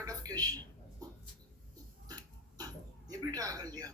Unit of question ये भी try कर लिया।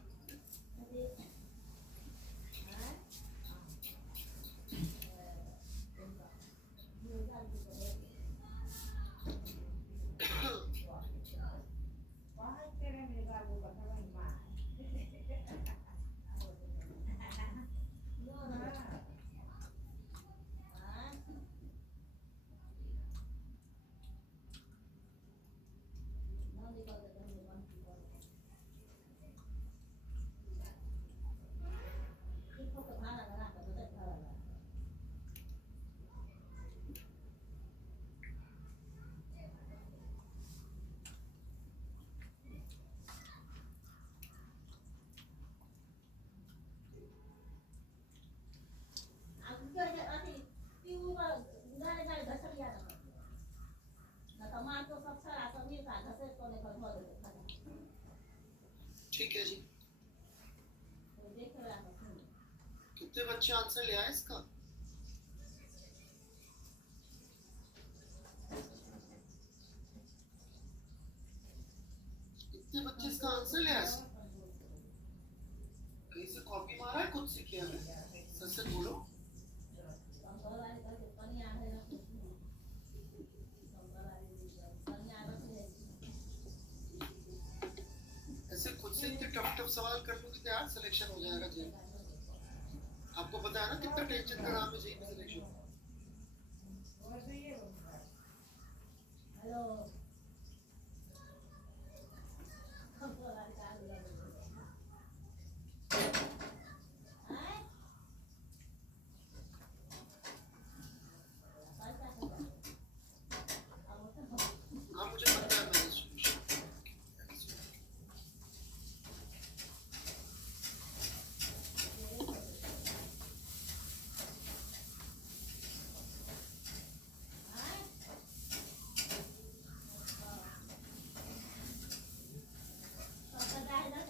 ठीक है जी, कितने बच्चे आंसर ले आए इसका? कितने बच्चे इसका आंसर ले आए? कहीं से कॉपी मारा है, खुद से किया है? सच से बोलो। ऐसे खुद से इतने टफ सवाल कर लूंगी तो यार सिलेक्शन हो जाएगा जी। आपको पता है ना कितना टेंशन का काम है जी सिलेक्शन। हाँ मुझे पता है मैंने solution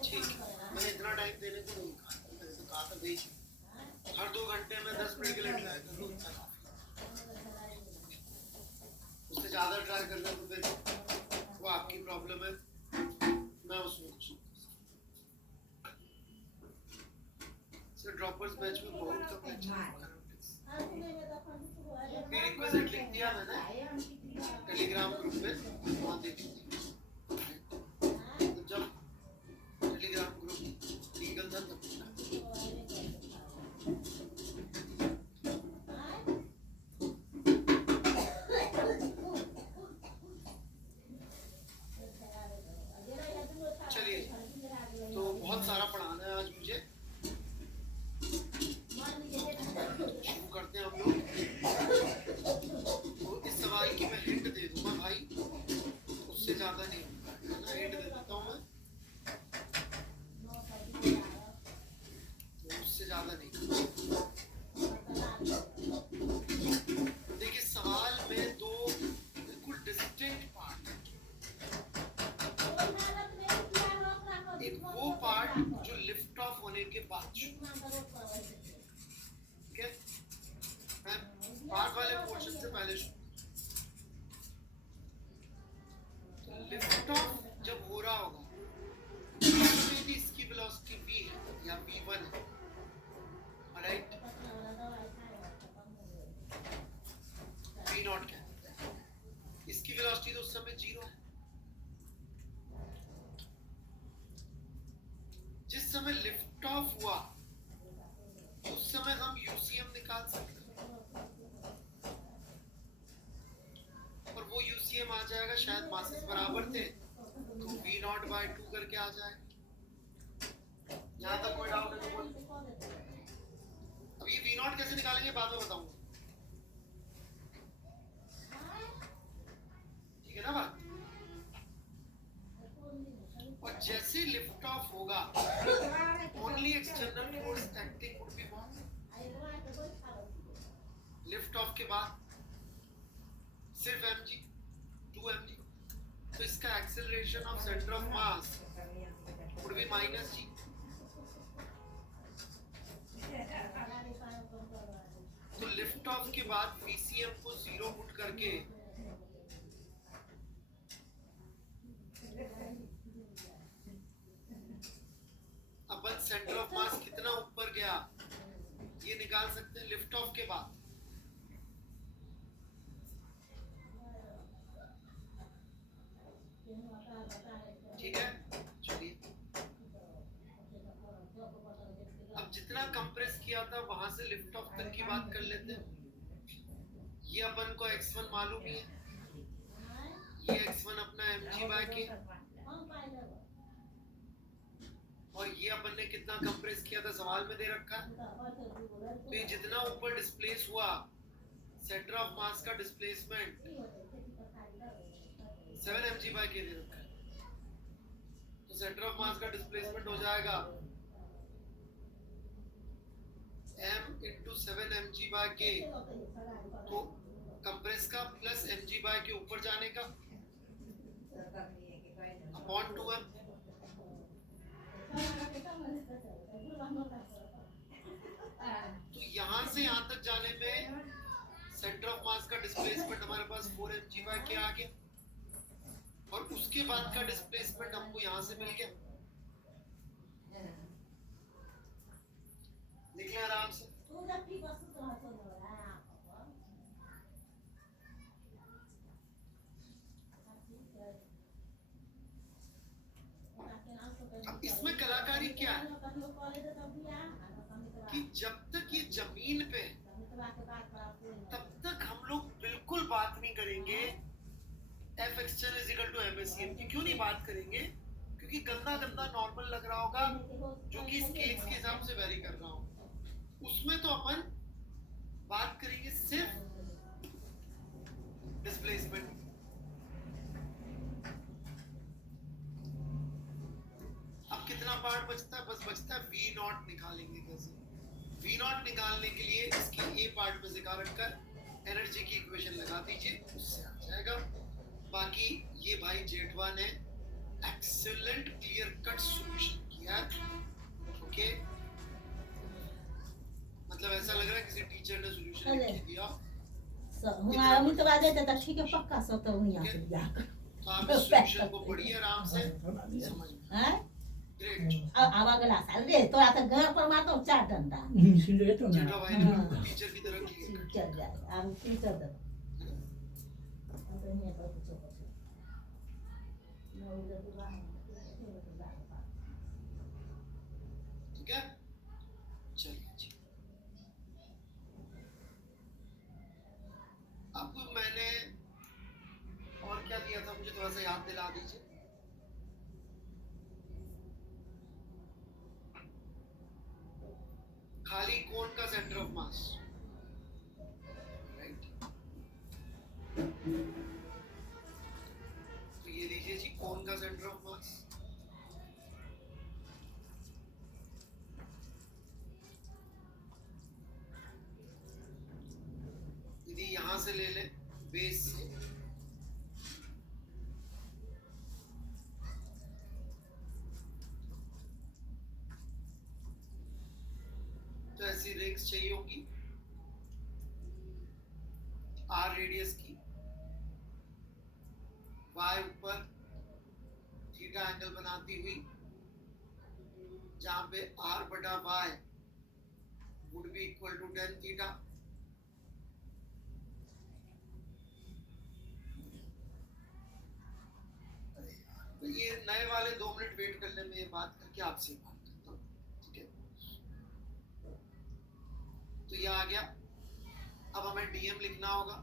ठीक है। मैंने इतना टाइम देने को नहीं कहा, मैंने तो कहा था भेज हर 2 घंटे में 10 मिनट के लिए ट्राई कर लो, उससे ज़्यादा ट्राई करना तो फिर वो आपकी प्रॉब्लम है, मैं उसमें कुछ सर ड्रॉपर्स बैच में बहुत कम लेक्चर रिक्वेस्ट लिख दिया मैंने टेलीग्राम ग्रुप पे, वहाँ देख लीजिए। तो जब टेलीग्राम ग्रुप लीगल था तब चलिए, तो बहुत सारा पढ़ाना है आज मुझे, शुरू करते हैं हम लोग। तो इस सवाल की मैं हिंट दे दूंगा भाई, उससे ज़्यादा नहीं होगा, हिंट दे देता हूँ मैं, उससे ज़्यादा नहीं। देखिए सवाल में 2 बिल्कुल डिस्टिंक्ट पार्ट है। एक वो पार्ट जो लिफ्ट ऑफ होने के बाद, ठीक है, मैं पार्ट वाले पोर्शन से पहले लिफ्ट ऑफ जब हो रहा होगा तो इसकी वेलोसिटी v है या v1 है, राइट, v0 क्या है, इसकी वेलोसिटी तो उस समय 0 है। जिस समय लिफ्ट ऑफ हुआ उस समय हम यूसीएम निकाल सकते हैं, और वो यूसीएम आ जाएगा, शायद मासेस बराबर थे तो v0/2 करके आ जाएगा। यहाँ तक कोई डाउट है तो बोल। अब ये v0 कैसे निकालेंगे बाद में बताऊंगा, ठीक है ना बात। और जैसे लिफ्ट ऑफ होगा only external force acting would be one. Lift off के बाद सिर्फ mg 2mg, तो इसका acceleration of centre of mass would be -g। तो लिफ्ट ऑफ के बाद VCM को 0 पुट करके सेंटर ऑफ मास कितना ऊपर गया ये निकाल सकते हैं लिफ्ट ऑफ के बाद। ठीक है, चलिए अब जितना कंप्रेस किया था वहां से लिफ्ट ऑफ तक की बात कर लेते हैं। ये अपन को x1 मालूम ही है, ये x1 अपना mg/k और ये अपन ने कितना कंप्रेस किया था सवाल में दे रखा है। तो ये जितना ऊपर डिस्प्लेस हुआ सेंटर ऑफ मास का डिस्प्लेसमेंट 7 mg/k दे रखा है, तो सेंटर ऑफ मास का डिस्प्लेसमेंट हो जाएगा m into 7 mg/k, तो कंप्रेस का प्लस mg/k ऊपर जाने का अपॉन 2m। तो यहाँ से यहाँ तक जाने में सेंटर ऑफ मास का डिस्प्लेसमेंट हमारे पास 4 mg/k आ गया और उसके बाद का डिस्प्लेसमेंट हमको यहाँ से मिल गया। निकले आराम से। अब इसमें कलाकारी क्या है कि जब तक ये जमीन पे तब तक हम लोग बिल्कुल बात नहीं करेंगे F external is equal to MSCM की। क्यों नहीं बात करेंगे? क्योंकि गंदा गंदा नॉर्मल लग रहा होगा जो कि स्केल्स के हिसाब से वेरी कर रहा होगा, उसमें तो अपन बात करेंगे सिर्फ डिस्प्लेसमेंट। अब कितना पार्ट बचता है? बस बचता है V नॉट निकालेंगे कैसे। V नॉट निकालने के लिए इसके A पार्ट में जिक्र रखकर एनर्जी की इक्वेशन लगा दीजिए, उससे आ जाएगा। बाकी ये भाई जेठवा ने एक्सीलेंट क्लियर कट सॉल्यूशन किया। ओके, मतलब ऐसा लग रहा है किसी टीचर ने सॉल्यूशन लिख दिया। हमारा मुझे तो आते थे ठीक है पक्का सो तो यहाँ से जा तो आप इस सॉल्यूशन को पढ़िए आराम से, समझ में। हैं ग्रेट। अब अगला साल रे तो आता घर पर मार तो 4 डंडा इसलिए तो ना जेठवा भाई ने बिल्कुल टीचर की तरह क्लियर चल जाए हम टीचर दे अब तो नहीं तो कुछ ना उधर तो बाहर ठीक है। चलिए जी, अब मैंने और क्या दिया था मुझे थोड़ा सा याद दिला दीजिए। खाली कोन का सेंटर ऑफ मास, राइट। तो ये लीजिए जी कोन का सेंटर ऑफ मास। यदि यहां से ले ले बेस से, तो ऐसी रिंग्स चाहिए होगी R रेडियस की, Y ऊपर थीटा एंगल बनाती हुई, जहां पे R बटा Y would be equal to tan theta. तो ये नए वाले 2 मिनट वेट कर ले, मैं ये बात करके आपसे बात करता हूँ, ठीक है। तो ये आ गया। अब हमें डीएम लिखना होगा।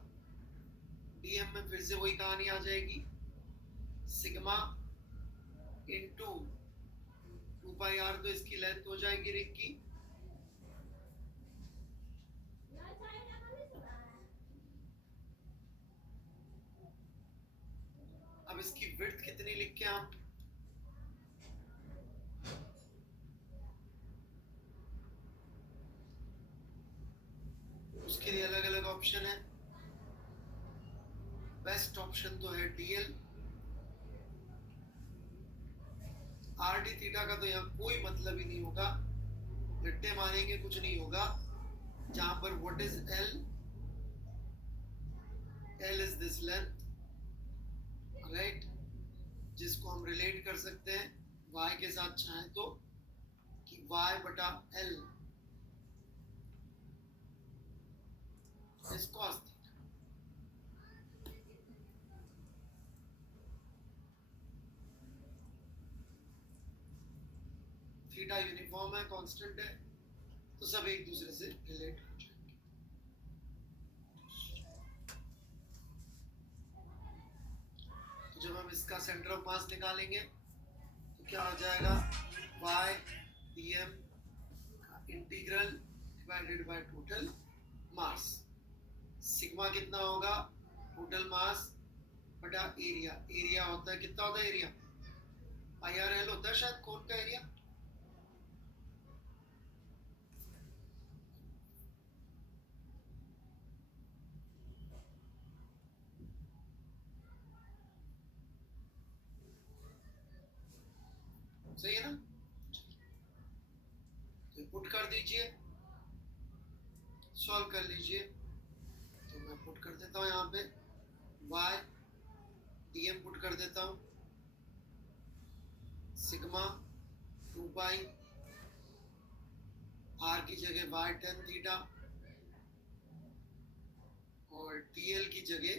डीएम में फिर से वही कहानी आ जाएगी, सिग्मा इनटू 2 पाई आर, तो इसकी लेंथ हो जाएगी रिंग की। अब इसकी विड्थ कितनी लिख के हम उसके लिए अलग अलग ऑप्शन है। बेस्ट ऑप्शन तो है डीएल। आर डी थीटा का तो यहाँ कोई मतलब ही नहीं होगा, रट्टे मारेंगे कुछ नहीं होगा। जहां पर what is L, L is this length, right, जिसको हम रिलेट कर सकते हैं y के साथ चाहे तो, कि y बटा l is cos theta. Theta uniform है, कांस्टेंट है, तो सब एक दूसरे से रिलेट हो जाएंगे। तो जब हम इसका सेंटर ऑफ मास निकालेंगे तो क्या हो जाएगा, y dm का integral divided by total mass. Sigma कितना होगा, टोटल मास बटा एरिया। एरिया होता है, कितना होता है एरिया, IRL होता है शायद कोन का एरिया। सही है ना, तो पुट कर दीजिए, सॉल्व कर लीजिए। तो मैं पुट कर देता हूँ यहाँ पे y dm पुट कर देता हूँ, सिग्मा 2 पाई r की जगह y tan थीटा और dl की जगह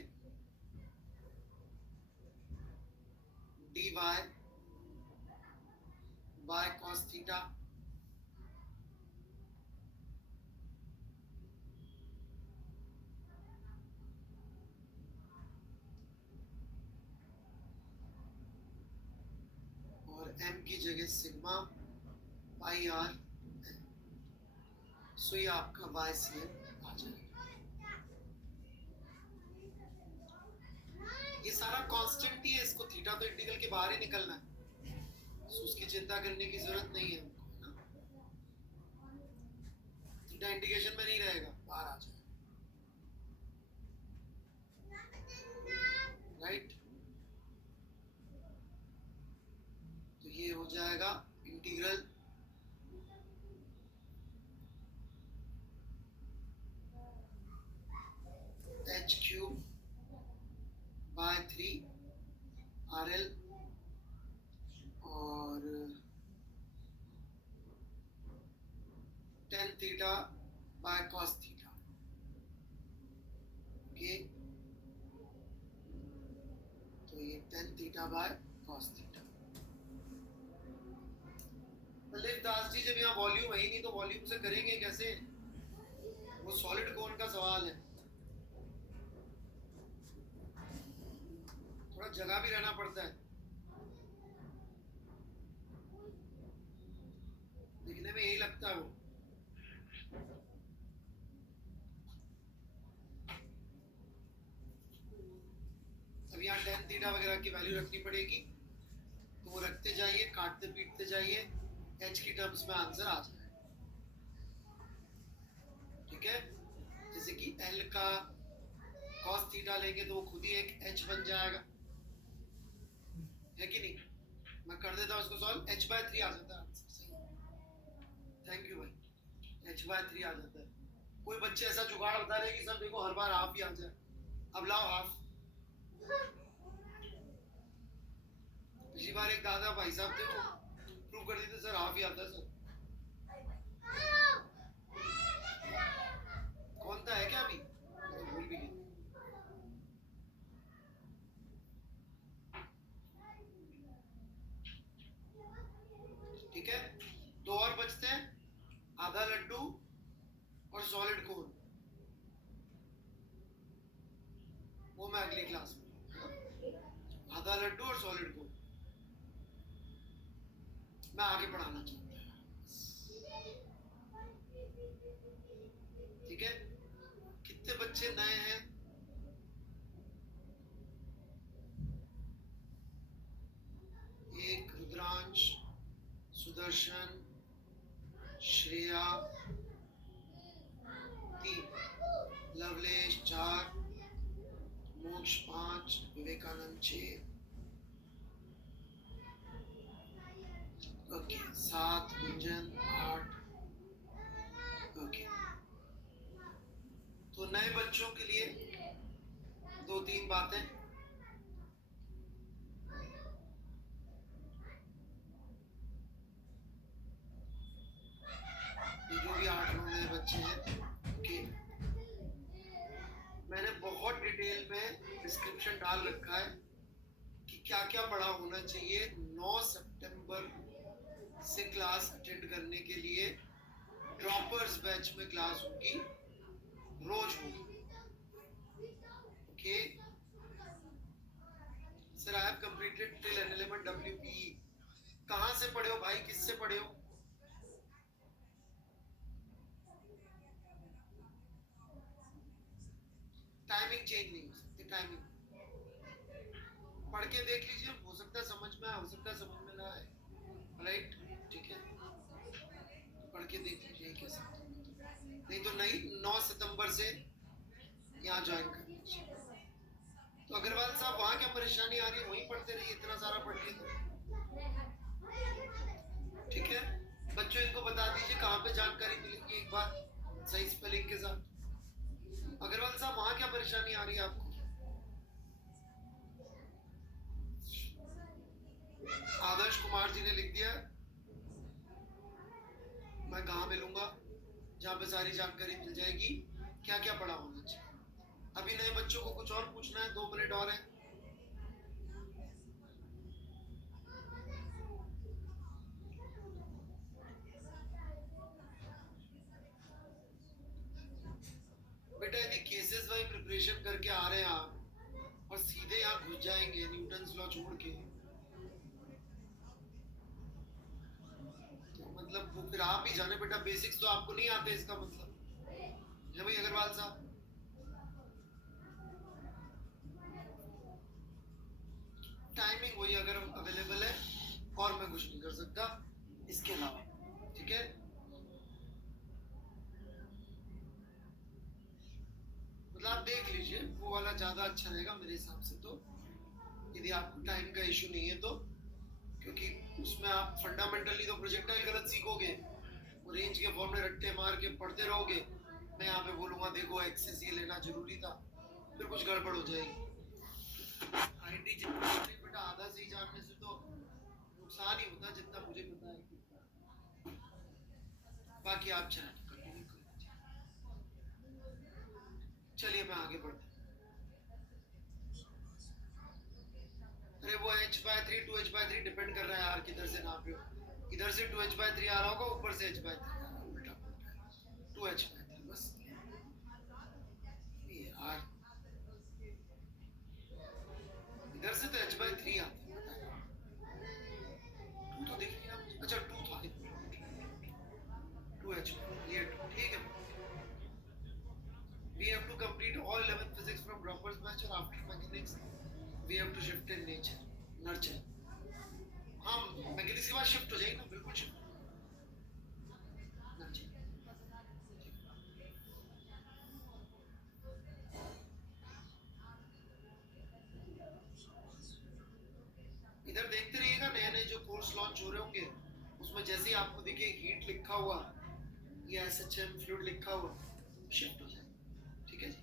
dy y cos थीटा और m की जगह सिग्मा पाई r। सो ये आपका YCM आ जाएगा। ये सारा कांस्टेंट ही है, इसको थीटा तो इंटीग्रल के बाहर ही निकलना है, सो उसकी चिंता करने की जरूरत नहीं है हमको, है ना। थीटा इंटीग्रेशन में नहीं रहेगा, बाहर आ जाएगा, राइट। तो ये हो जाएगा integral h cube by 3 RL और tan theta by cos theta. Okay, तो ये tan theta by cos theta. Lalit Das ji, जब यहाँ वॉल्यूम है ही नहीं तो वॉल्यूम से करेंगे कैसे, वो सॉलिड कोन का सवाल है, थोड़ा जगह भी रहना पड़ता है, दिखने में यही लगता है वो। अब यहाँ tan थीटा वगैरह की वैल्यू रखनी पड़ेगी, तो वो रखते जाइए, काटते पीटते जाइए, h की टर्म्स में आंसर आ जाए, ठीक है। जैसे कि l का cos थीटा लेंगे तो वो खुद ही एक h बन जाएगा, है कि नहीं। मैं कर देता हूँ इसको सॉल्व, h/3 आ जाता है आंसर, सही। थैंक यू भाई, h/3 आ जाता है। कोई बच्चे ऐसा जुगाड़ बता रहे कि सर देखो हर बार हाफ ही आ जाए, अब लाओ हाफ। पिछली बार एक दादा भाई साहब थे, वो प्रूव कर देते सर हाफ ही आता है सर। कौन था, है क्या अभी, मैं तो भूल भी गया। ठीक है, दो और बचते हैं, आधा लड्डू और सॉलिड कोन, वो मैं अगली क्लास में, आधा लड्डू और सॉलिड कोन मैं आगे पढ़ाना चाहता हूँ, ठीक है। कितने बच्चे नए हैं, एक रुद्रांश, सुदर्शन, श्रेया 3, लवलेश 4, मोक्ष 5, विवेकानंद 6, ओके 7, गुंजन 8, ओके। तो नए बच्चों के लिए 2-3 बातें, ख्याल रखा है कि क्या क्या पढ़ा होना चाहिए 9 सितंबर से क्लास अटेंड करने के लिए। ड्रॉपर्स बैच में क्लास होगी, रोज होगी। Okay sir, I have completed till N11 WPE। कहाँ से पढ़े हो भाई, किससे पढ़े हो? टाइमिंग चेंज नहीं हो सकती, टाइमिंग पढ़ के देख लीजिए, हो सकता है समझ में आए, हो सकता है समझ में ना आए, राइट? ठीक है, पढ़ के देख लीजिए कैसे। नहीं तो नहीं, 9 सितंबर से यहाँ ज्वाइन कर लीजिए। तो अग्रवाल साहब, वहाँ क्या परेशानी आ रही है? वहीं पढ़ते रहिए, इतना सारा पढ़ लिए तो। ठीक है बच्चों, इनको बता दीजिए कहाँ पे जानकारी मिलेगी एक बार सही स्पेलिंग के साथ। अग्रवाल साहब, वहाँ क्या परेशानी आ रही है आपको? आदर्श कुमार जी ने लिख दिया, मैं कहाँ मिलूंगा जहाँ पे सारी जानकारी मिल जाएगी, क्या क्या पढ़ा होना चाहिए। अभी नए बच्चों को कुछ और पूछना है, 2 मिनट और है। बेटा यदि केसेस वाइज प्रिपरेशन करके आ रहे हैं आप और सीधे यहाँ घुस जाएंगे न्यूटन्स लॉ छोड़ के, तो मतलब वो फिर आप ही जाने बेटा, बेसिक्स तो आपको नहीं आते, इसका मतलब है भाई अग्रवाल साहब। टाइमिंग वही अगर अवेलेबल है और मैं कुछ नहीं कर सकता इसके अलावा, ठीक है? मतलब आप देख लीजिए, वो वाला ज्यादा अच्छा रहेगा मेरे हिसाब से तो, यदि आपको टाइम का इशू नहीं है तो, क्योंकि उसमें आप फंडामेंटली तो प्रोजेक्टाइल गलत सीखोगे, रेंज के फॉर्मूले रट्टे मार के पढ़ते रहोगे, मैं यहाँ पे बोलूंगा देखो एक्सेस ये लेना जरूरी था, फिर कुछ गड़बड़ हो जाएगी। आईटी जितना नहीं बेटा, आधा सही जानने से तो नुकसान ही होता जितना मुझे पता है। बाकी आप चाहें तो कंटिन्यू कर लीजिए। चलिए मैं आगे बढ़ता हूँ। अरे वो h/3 2h/3 डिपेंड कर रहा है यार, किधर से नापे हो। इधर से 2h/3 आ रहा होगा, ऊपर से h/3 उल्टा 2h/3 बस यार, इधर से तो h/3 आता है। टू तो दिख नहीं रहा मुझे, अच्छा 2 था, 2h ये 2 ठीक है। We have to complete all 11 physics from Dropper's batch, और after mechanics we have to shift in nature, nurture। हाँ मैकेनिक्स के बाद शिफ्ट हो जाएगी ना, बिल्कुल शिफ्ट nurture। इधर देखते रहिएगा, नए नए जो कोर्स लॉन्च हो रहे होंगे उसमें जैसे ही आपको देखिए हीट लिखा हुआ या SHM फ्लूइड लिखा हुआ, शिफ्ट हो जाए, ठीक है जी।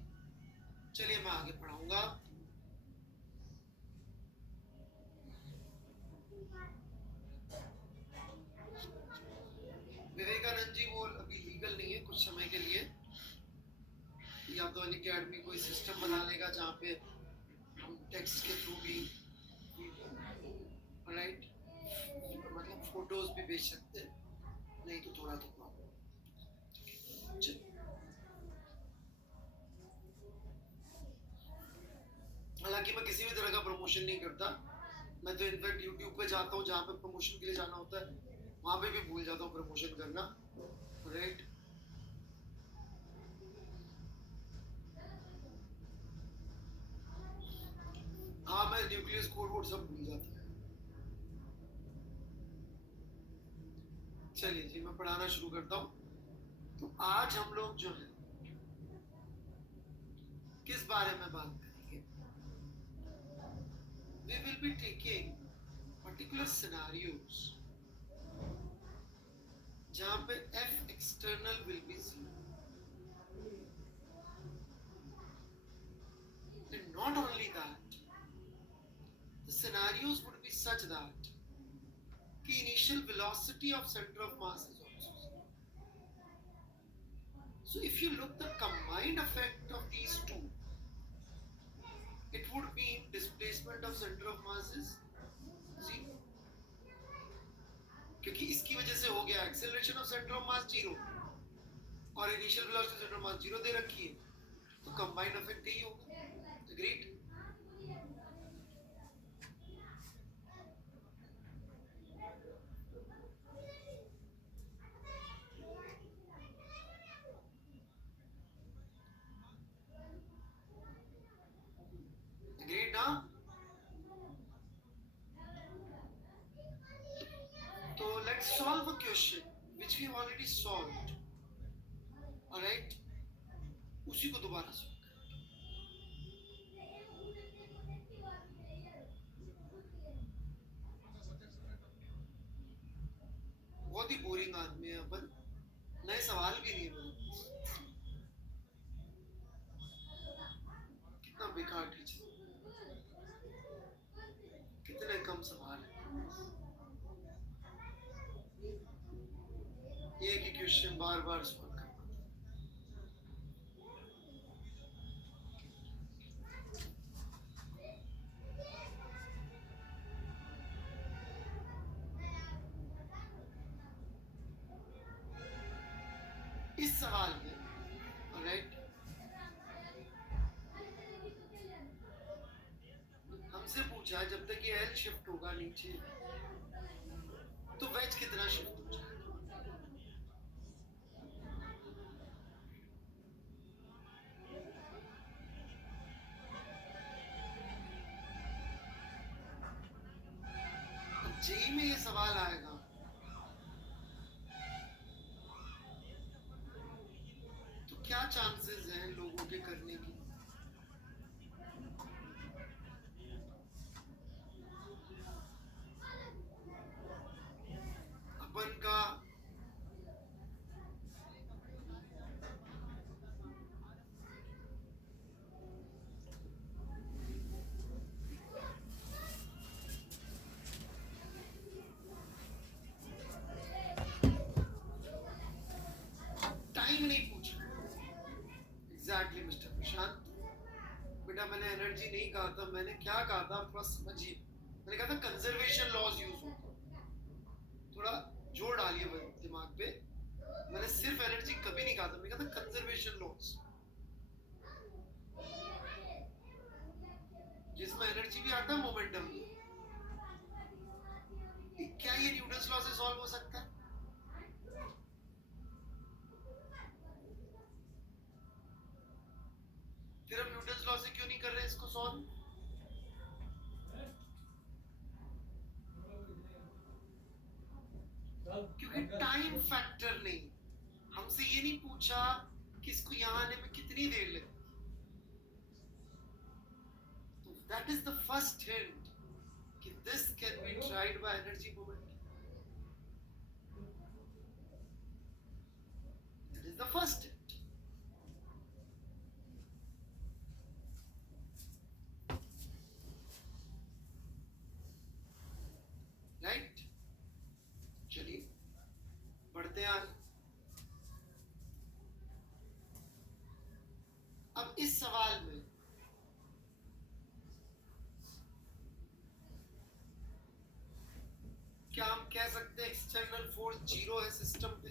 चलिए मैं आगे पढ़ाऊंगा। विवेकानंद जी वो अभी लीगल नहीं है कुछ समय के लिए, या तो अकेडमी कोई सिस्टम बना लेगा जहाँ पे हम टेक्स्ट के थ्रू भी, राइट, मतलब फोटोज भी भेज सकते हैं, नहीं तो थोड़ा तो प्रॉब्लम। हालांकि मैं किसी भी तरह का प्रमोशन नहीं करता, मैं तो इनफैक्ट यूट्यूब पे जाता हूँ जहाँ पे प्रमोशन के लिए जाना होता है, वहाँ पे भी भूल जाता हूँ प्रमोशन करना, राइट। हाँ मैं न्यूक्लियस कोड वोड सब भूल जाता हूँ। चलिए जी मैं पढ़ाना शुरू करता हूँ। तो आज हम लोग जो है किस बारे में बात करेंगे? We will be taking particular scenarios जहाँ पे F external will be 0, and not only that, the scenarios would be such that the initial velocity of center of mass is also 0. So if you look the combined effect of these two, it would mean displacement of center of mass is 0, क्योंकि इसकी वजह से हो गया acceleration of center of mass 0 और initial velocity center of mass 0 दे रखी है, तो combined effect यही होगा. Agreed? Agreed now? So let's solve a question which we have already solved. Alright? उसी को दोबारा solve. बहुत ही बोरिंग आदमी है अपन, नए सवाल भी नहीं है. कितना बेकार टीचर, कितने कम सवाल है. एक ही क्वेश्चन बार बार सॉल्व करना. इस सवाल में राइट हमसे पूछा जब तक ये एल शिफ्ट होगा नीचे तो वेज कितना शिफ्ट हो जाएगा. जेई में ये सवाल आएगा तो क्या चांसेस हैं लोगों के करने की. अपन का टाइम नहीं पूछा. एग्जैक्टली मिस्टर प्रशांत, बेटा मैंने एनर्जी नहीं कहा था, मैंने क्या कहा था आप थोड़ा समझिए. मैंने कहा था कंजर्वेशन लॉज यूज होता, थोड़ा जोर डालिए दिमाग पे. मैंने सिर्फ एनर्जी कभी नहीं कहा था, मैंने कहा था कंजर्वेशन लॉज, जिसमें एनर्जी भी आता है मोमेंटम भी. क्या ये न्यूटन्स लॉ से सॉल्व हो सकता है? फिर हम न्यूटन्स लॉ से क्यों नहीं कर रहे इसको सॉल्व? क्योंकि टाइम फैक्टर नहीं. हमसे ये नहीं पूछा कि इसको यहाँ आने में कितनी देर लगेगी. तो that is the first hint कि this can be tried by energy moment. That is the first hint. Right, चलिए बढ़ते हैं आगे. अब इस सवाल में क्या हम कह सकते हैं एक्सटर्नल फोर्स 0 है सिस्टम पे?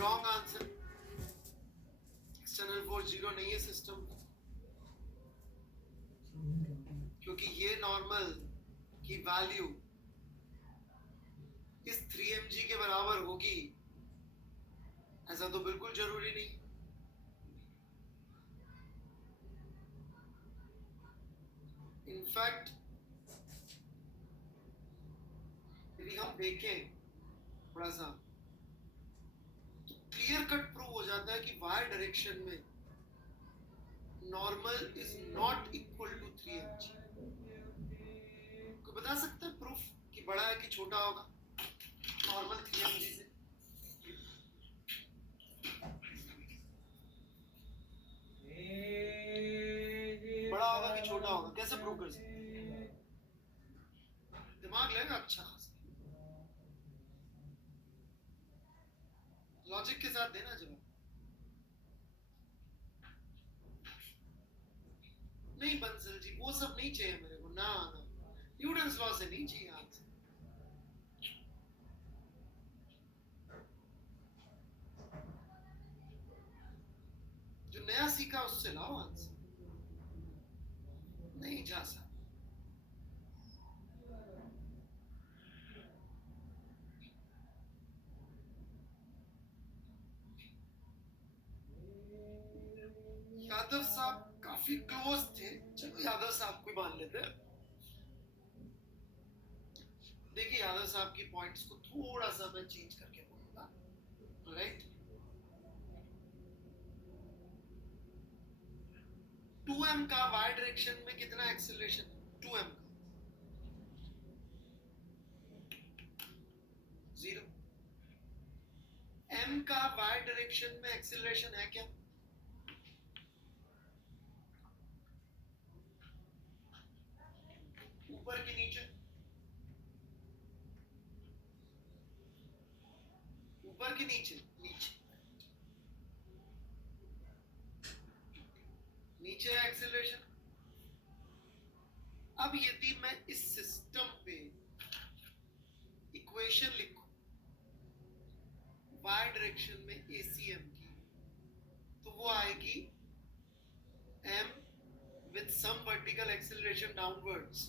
Wrong answer. एक्सटर्नल फोर्स 0 नहीं है सिस्टम पे, क्योंकि ये नॉर्मल की वैल्यू इस 3mg के बराबर होगी, ऐसा तो बिल्कुल जरूरी नहीं. इनफैक्ट यदि हम देखें थोड़ा सा तो क्लियर कट प्रूव हो जाता है कि वाई डायरेक्शन में normal is not equal to 3mg. कोई बता सकता है प्रूफ कि बड़ा है कि छोटा होगा नॉर्मल 3mg से? बड़ा होगा कि छोटा होगा, कैसे प्रूव कर सकते हैं? लॉजिक के साथ देना जवाब। नहीं बंसल जी, वो सब नहीं चाहिए मेरे को, ना ना, न्यूटन्स लॉ से नहीं चाहिए आंसर। जो नया सीखा उससे लाओ आंसर, नहीं जा सकता। यादव साहब काफी क्लोज थे, चलो यादव साहब को मान लेते हैं। देखिए यादव साहब की पॉइंट्स को थोड़ा सा मैं चेंज करके बोलूंगा, राइट। 2m का y डायरेक्शन में कितना एक्सेलरेशन है? 2m का 0। m का y डायरेक्शन में एक्सेलरेशन है क्या? ऊपर की नीचे? ऊपर की नीचे? नीचे। नीचे है एक्सेलरेशन। अब यदि मैं इस सिस्टम पे इक्वेशन लिखूं y डायरेक्शन में ACM की, तो वो आएगी m with some vertical acceleration downwards।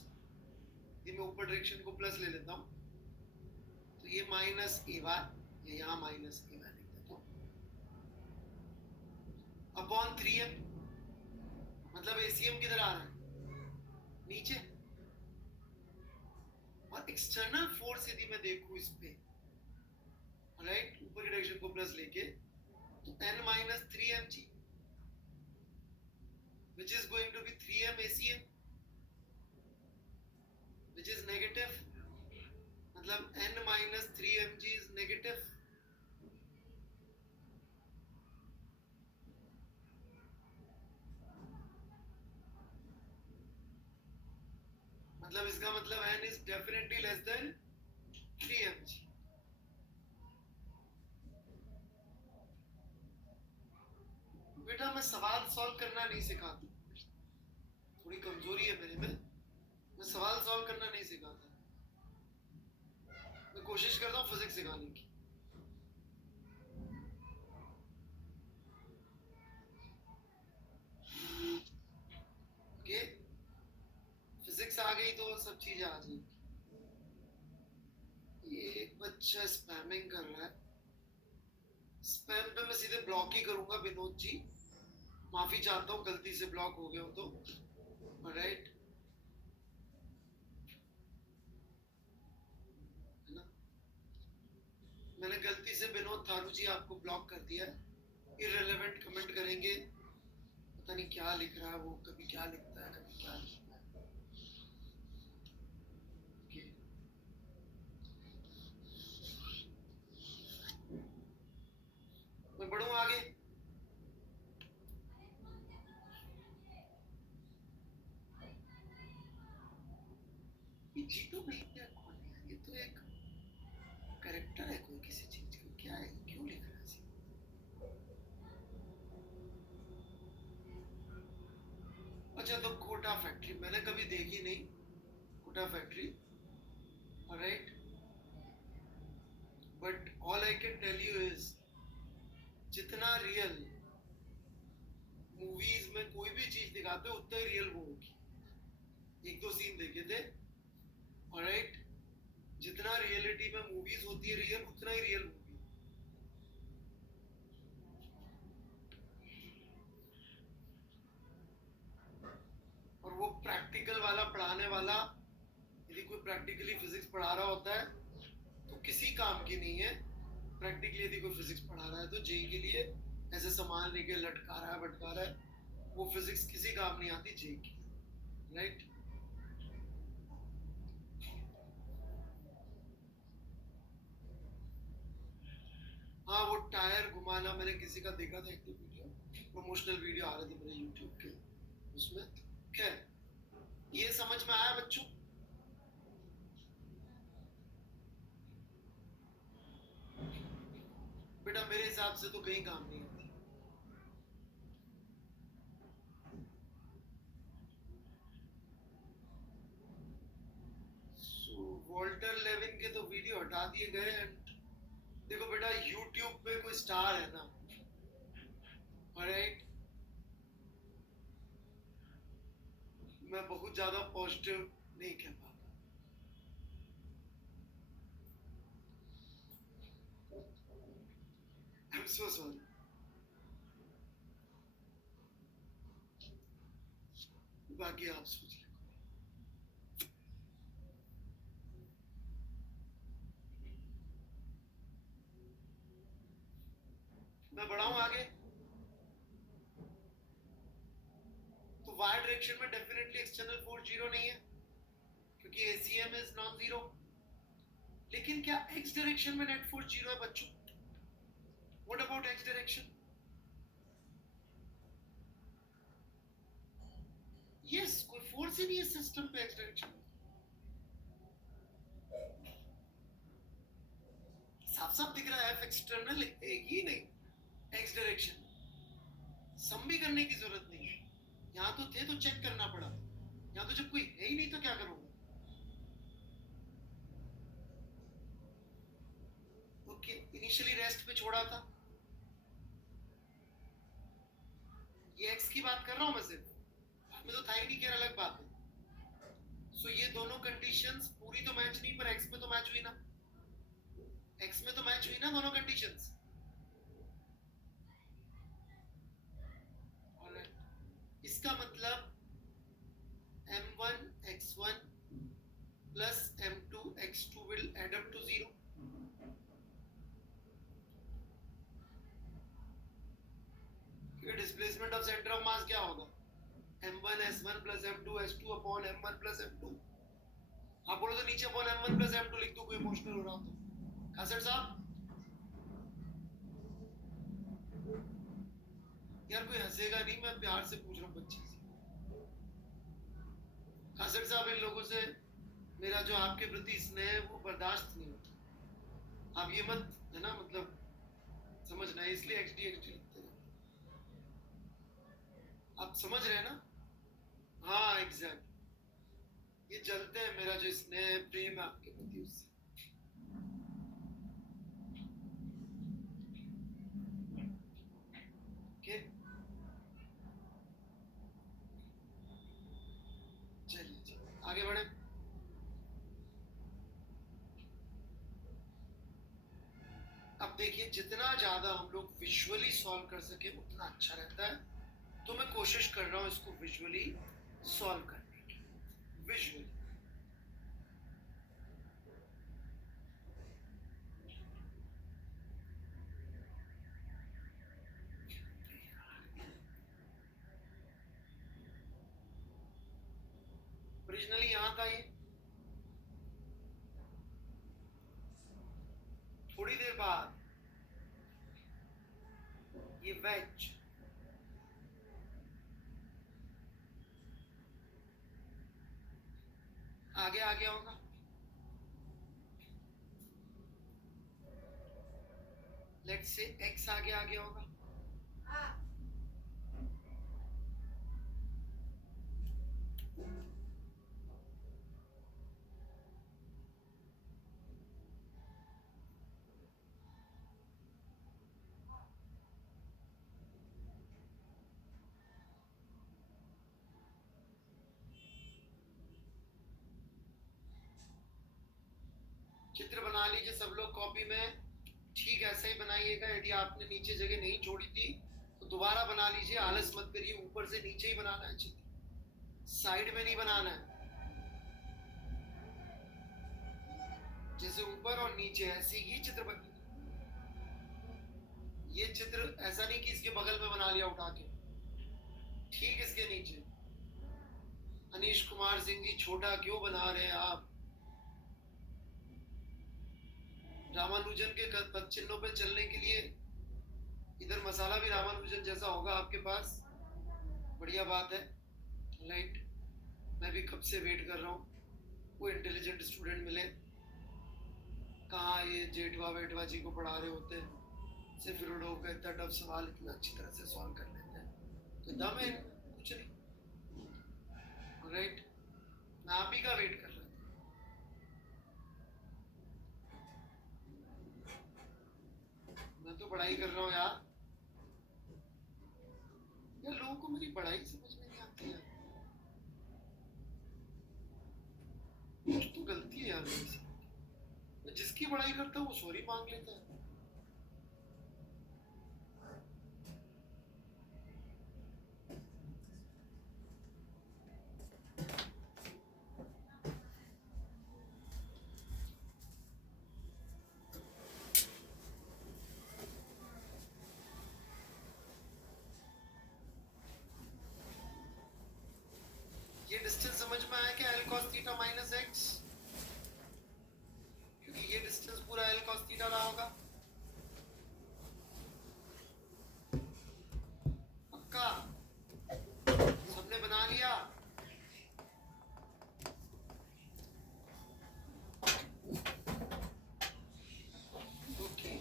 ये मैं ऊपर डायरेक्शन को प्लस ले लेता हूं, तो ये माइनस AY, ये यहां माइनस AY लिख देता हूं, अपॉन 3m। मतलब ACM किधर आ रहा है? नीचे। और एक्सटर्नल फोर्स यदि मैं देखूं इस पे, राइट, ऊपर की डायरेक्शन को प्लस लेके, तो n minus 3mg which is going to be 3m ACM which is negative। मतलब n minus 3mg is negative। मतलब इसका मतलब n is definitely less than 3mg। बेटा मैं सवाल सॉल्व करना नहीं सिखाता, थोड़ी कमजोरी है मेरे में, मैं सवाल सॉल्व करना नहीं सिखाता, मैं कोशिश करता हूँ फिजिक्स सिखाने की। ओके, फिजिक्स आ गई तो सब चीजें आ जाएंगी। ये एक बच्चा स्पैमिंग कर रहा है, स्पैम पे मैं सीधे ब्लॉक ही करूंगा विनोद जी, माफी चाहता हूँ गलती से ब्लॉक हो गया हो तो, राइट, है ना। मैंने गलती से विनोद थारू जी आपको ब्लॉक कर दिया है। इररिलेवेंट कमेंट करेंगे, पता नहीं क्या लिख रहा है वो, कभी क्या लिखता है कभी क्या लिखता है। Okay. मैं बढ़ूं आगे। ये जीतू भैया कौन है? ये तो एक कैरेक्टर है कोई किसी चीज का, क्या है, क्यों लिख रहा है ऐसे? अच्छा, तो कोटा फैक्ट्री मैंने कभी देखी नहीं, Kota factory, right, but all I can tell you is, जितना रियल मूवीज में कोई भी चीज दिखाते हो उतना ही रियल वो होगी। एक दो सीन देखे थे, राइट, जितना रियलिटी में मूवीज होती है रियल, उतना ही रियल मूवी। और वो प्रैक्टिकल वाला पढ़ाने वाला, यदि कोई प्रैक्टिकली फिजिक्स पढ़ा रहा होता है तो किसी काम की नहीं है। प्रैक्टिकली यदि कोई फिजिक्स पढ़ा रहा है तो जेई के लिए ऐसे सामान लेके लटका रहा है भटका रहा है, वो फिजिक्स किसी काम नहीं आती जेई की, राइट। हाँ, वो टायर घुमाना मैंने किसी का देखा था, एक दो वीडियो, प्रमोशनल वीडियो आ रहे थे मेरे यूट्यूब के उसमें। खैर, ये समझ में आया बच्चों? बेटा मेरे हिसाब से तो कहीं काम नहीं आती। वॉल्टर लेविन के तो वीडियो हटा दिए गए। एंड देखो बेटा, यूट्यूब पे कोई स्टार है ना, ऑलराइट, मैं बहुत ज्यादा पॉजिटिव नहीं कह पाता। I am so sorry. बाकी आप सोच लो। मैं बढ़ाऊं आगे तो वाई डायरेक्शन में डेफिनेटली एक्सटर्नल फोर्स जीरो नहीं है क्योंकि एसीएम इज नॉन जीरो। लेकिन क्या एक्स डायरेक्शन में नेट फोर्स जीरो है बच्चों? What about x direction? Yes, कोई फोर्स ही नहीं है सिस्टम पे एक्स डायरेक्शन में। साफ साफ दिख रहा है एफ एक्सटर्नल है ही नहीं एक्स डायरेक्शन। सम भी करने की जरूरत नहीं है। यहाँ तो थे तो चेक करना पड़ा। यहाँ तो जब कोई है ही नहीं तो क्या करूंगा? ओके, इनिशियली रेस्ट पे छोड़ा था। ये एक्स की बात कर रहा हूं मैं सिर्फ, मैं तो था ही नहीं कह रहा, अलग बात है। सो ये दोनों कंडीशंस पूरी तो मैच नहीं, पर एक्स में तो मैच हुई ना। एक्स में तो मैच हुई ना दोनों कंडीशंस। इसका मतलब m1 x1 plus m2 x2 will add up to 0. क्योंकि displacement of centre of mass क्या होगा? m1 s1 plus m2 s2 upon m1 plus m2। आप बोलो तो नीचे अपॉन m1 plus m2 लिख दो, कोई इमोशनल हो रहा हो तो। कासर साहब, यार कोई हंसेगा नहीं, मैं प्यार से पूछ रहा हूँ बच्चे से। कासर साहब, इन लोगों से मेरा जो आपके प्रति स्नेह है वो बर्दाश्त नहीं होता। आप ये मत है ना, मतलब समझना है, इसलिए एक्सडी एक्सडी लिखते हैं। आप समझ रहे हैं ना? हाँ एग्जैक्ट। ये जलते हैं, मेरा जो स्नेह प्रेम है आपके प्रति उससे। ओके, चलिए आगे बढ़े। अब देखिए, जितना ज्यादा हम लोग विजुअली सॉल्व कर सके उतना अच्छा रहता है। तो मैं कोशिश कर रहा हूं इसको विजुअली सॉल्व करने की। विजुअली ओरिजिनली यहां था ये, थोड़ी देर बाद ये वेज आगे आ गया होगा। लेट्स से एक्स आगे आ गया होगा। चित्र बना लीजिए सब लोग कॉपी में, ठीक ऐसा ही बनाइएगा। यदि आपने नीचे जगह नहीं छोड़ी थी तो दोबारा बना लीजिए, आलस मत करिए। ऊपर से नीचे ही बनाना है चित्र, साइड में नहीं बनाना है। जैसे ऊपर और नीचे ऐसे ही चित्र बन। ये चित्र ऐसा नहीं कि इसके बगल में बना लिया उठा के, ठीक इसके नीचे। अनीश कुमार सिंह जी, छोटा क्यों बना रहे हैं आप? रामानुजन के पद चिन्हों पे चलने के लिए इधर मसाला भी रामानुजन जैसा होगा आपके पास। बढ़िया बात है, राइट। मैं भी कब से वेट कर रहा हूँ कोई इंटेलिजेंट स्टूडेंट मिले। कहाँ ये जेठवा वेठवा जी को पढ़ा रहे होते हैं, से फिर लोग का इतना टफ सवाल इतना अच्छी तरह से सॉल्व कर लेते हैं, तो दम है कुछ नहीं। राइट, मैं आप ही का वेट कर रहा था। मैं तो पढ़ाई कर रहा हूँ यार लोगों को मेरी पढ़ाई समझ में नहीं आती है, कुछ तो गलती है यार मेरे से। मैं जिसकी पढ़ाई करता हूँ वो सॉरी मांग लेता है। ये डिस्टेंस समझ में आया क्या, L cos theta minus x, क्योंकि ये डिस्टेंस पूरा L cos थीटा रहा होगा। पक्का सबने बना लिया? ओके,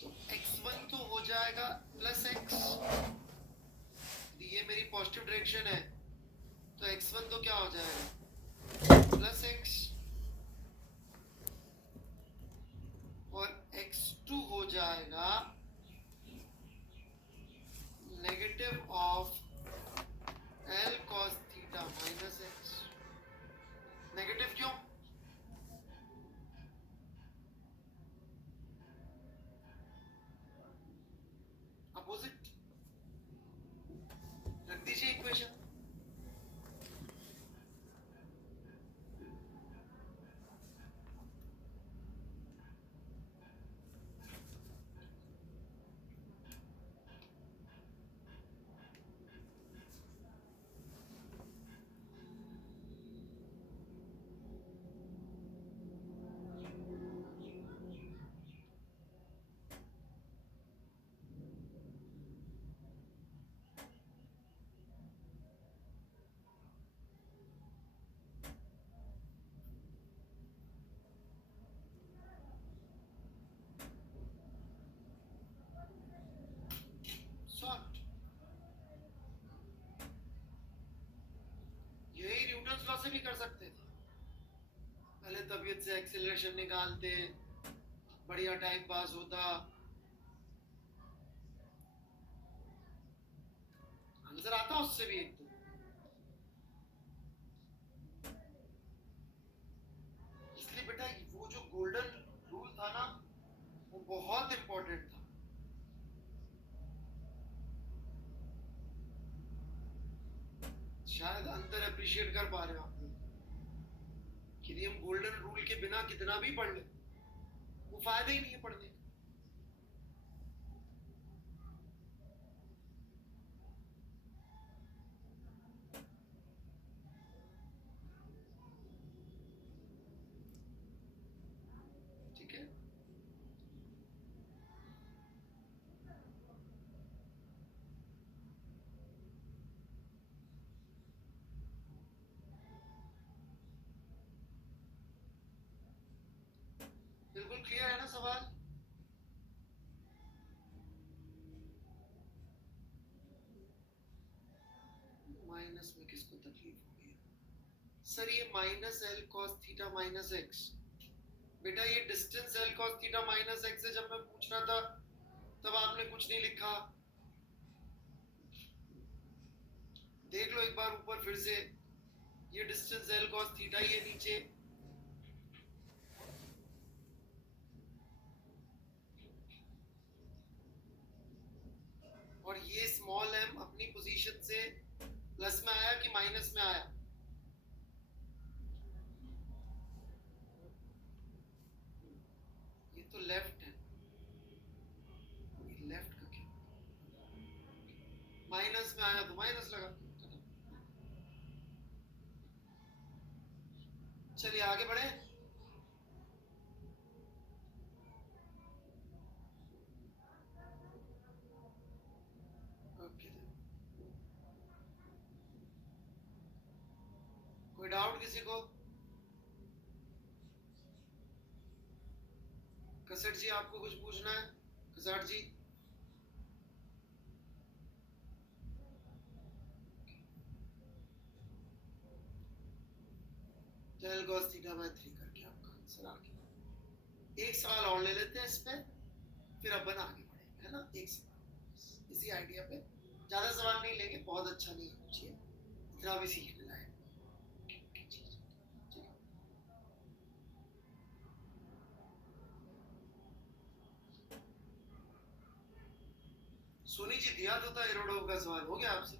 तो x1 तो हो जाएगा प्लस एक्स, ये मेरी पॉजिटिव डायरेक्शन है, तो x1 तो क्या हो जाएगा प्लस एक्स, और x2 हो जाएगा negative of L cos theta minus x. Negative क्यों? अपोजिट रख दीजिए इक्वेशन। सॉल्व, यही न्यूटन्स लॉ से भी कर सकते थे। पहले तबीयत से एक्सेलरेशन निकालते, बढ़िया टाइम पास होता, आंसर आता उससे भी एक तो। इसलिए बेटा वो जो गोल्डन रूल था ना वो बहुत इंपॉर्टेंट था। शायद अंतर अप्रिशिएट कर पा रहे हो आप लोग कि हम गोल्डन रूल के बिना कितना भी पढ़ ले वो फायदा ही नहीं है पढ़ने का। ठीक है, बिल्कुल क्लियर है ना सवाल? माइनस में किसको तकलीफ होगी सर? ये minus L cos theta minus x, बेटा ये distance L cos theta minus x है। जब मैं पूछ रहा था तब आपने कुछ नहीं लिखा, देख लो एक बार ऊपर फिर से, ये डिस्टेंस L cos थीटा ही है नीचे, और ये स्मॉल m अपनी पोजीशन से प्लस में आया कि माइनस में आया? ये तो लेफ्ट है, लेफ्ट का क्या, माइनस में आया तो माइनस लगा। चलिए आगे बढ़े। ओके, कोई डाउट किसी को? कसट जी आपको कुछ पूछना है? कसाट जी डेल cos थीटा बाय 3 करके आपका आंसर आ गया। एक सवाल और ले लेते हैं इस पे, फिर अपन आगे बढ़ेंगे, है ना? एक सवाल इसी आइडिया पे, ज्यादा सवाल नहीं लेंगे, बहुत अच्छा नहीं पूछिए, इतना भी सीखने लायक। सोनी जी दिया तो था एरोडोव का सवाल, हो गया आपसे?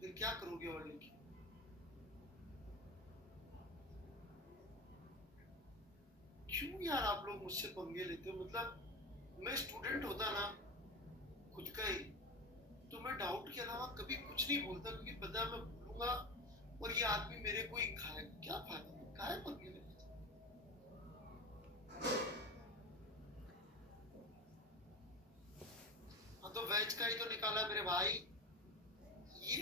फिर क्या करोगे और लेके? क्यों यार आप लोग मुझसे पंगे लेते हो? मतलब मैं स्टूडेंट होता ना खुद का ही, तो मैं डाउट के अलावा कभी कुछ नहीं बोलता, क्योंकि पता है मैं बोलूंगा और ये आदमी मेरे को ही खाए, क्या फायदा? काहे पंगे लेते? हाँ तो वेज का ही तो निकाला मेरे भाई। ये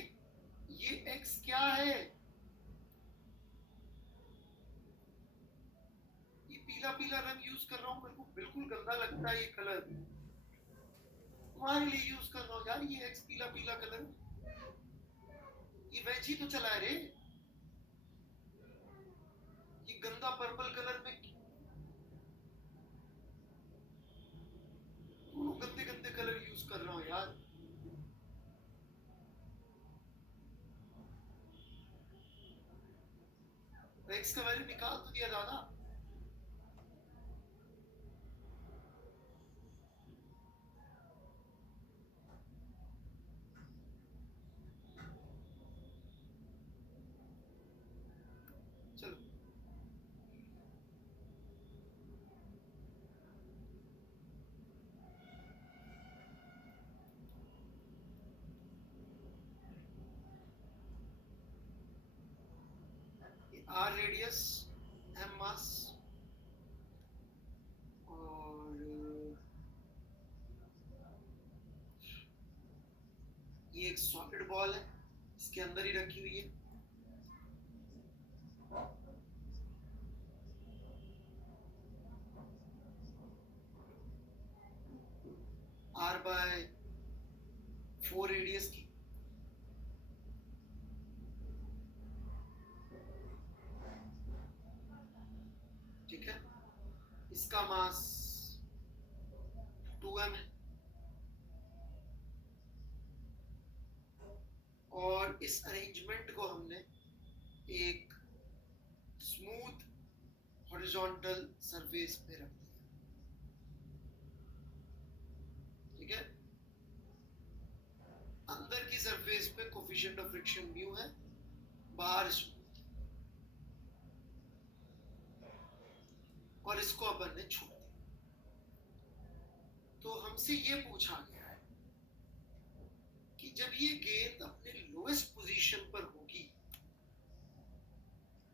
ये एक्स क्या है? ये पीला पीला रंग यूज कर रहा हूँ, मेरे को बिल्कुल गंदा लगता है ये कलर, तुम्हारे लिए यूज कर रहा हूँ यार ये एक्स पीला पीला कलर। ये वेज ही तो चला है रे, ये गंदा पर्पल कलर में दोनों गंदे गंदे कलर यूज कर रहा हूँ यार। एक्स का वैल्यू निकाल तो दिया दादा। चलो आर रेडियस, एम मास, और ये एक सॉलिड बॉल है, इसके अंदर ही रखी हुई है। आर बाय 4 रेडियस की, ठीक है? इसका मास 2m है, और इस अरेंजमेंट को हमने एक स्मूथ हॉरिजॉन्टल सरफेस पे रख दिया, ठीक है? अंदर की सरफेस पे कोफिशिएंट ऑफ फ्रिक्शन म्यू है, बाहर स्मूथ, और इसको अपन ने छोड़ दिया। तो हमसे ये पूछा गया है कि जब ये गेंद अपने लोएस्ट पोजीशन पर होगी,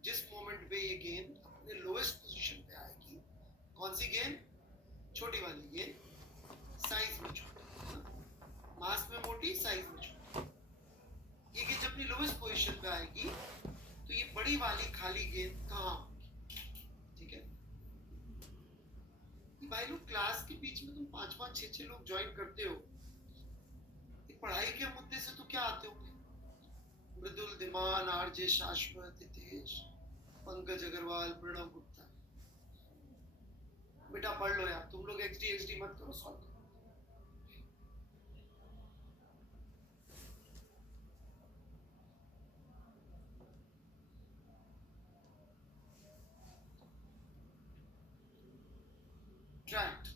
जिस मोमेंट पे ये गेंद अपने लोएस्ट पोजीशन पे आएगी, कौन सी गेंद? छोटी वाली गेंद, साइज में छोटी, मास में मोटी, साइज में छोटी। ये गेंद जब अपनी लोएस्ट पोजीशन पे आएगी तो ये बड़ी वाली खाली गेंद कहाँ होगी? ठीक है? भाई लोग क्लास के बीच में तुम 5-5 6-6 लोग ज्वाइन करते हो, पढ़ाई के मुद्दे से तो क्या आते होंगे? मृदुल दिमान, आरजे शाश्वत, हितेश, पंकज अग्रवाल, प्रणव गुप्ता, बेटा पढ़ लो यार, तुम लोग एक्सडी मत करो, सॉल्व करो। ट्रैक्ट,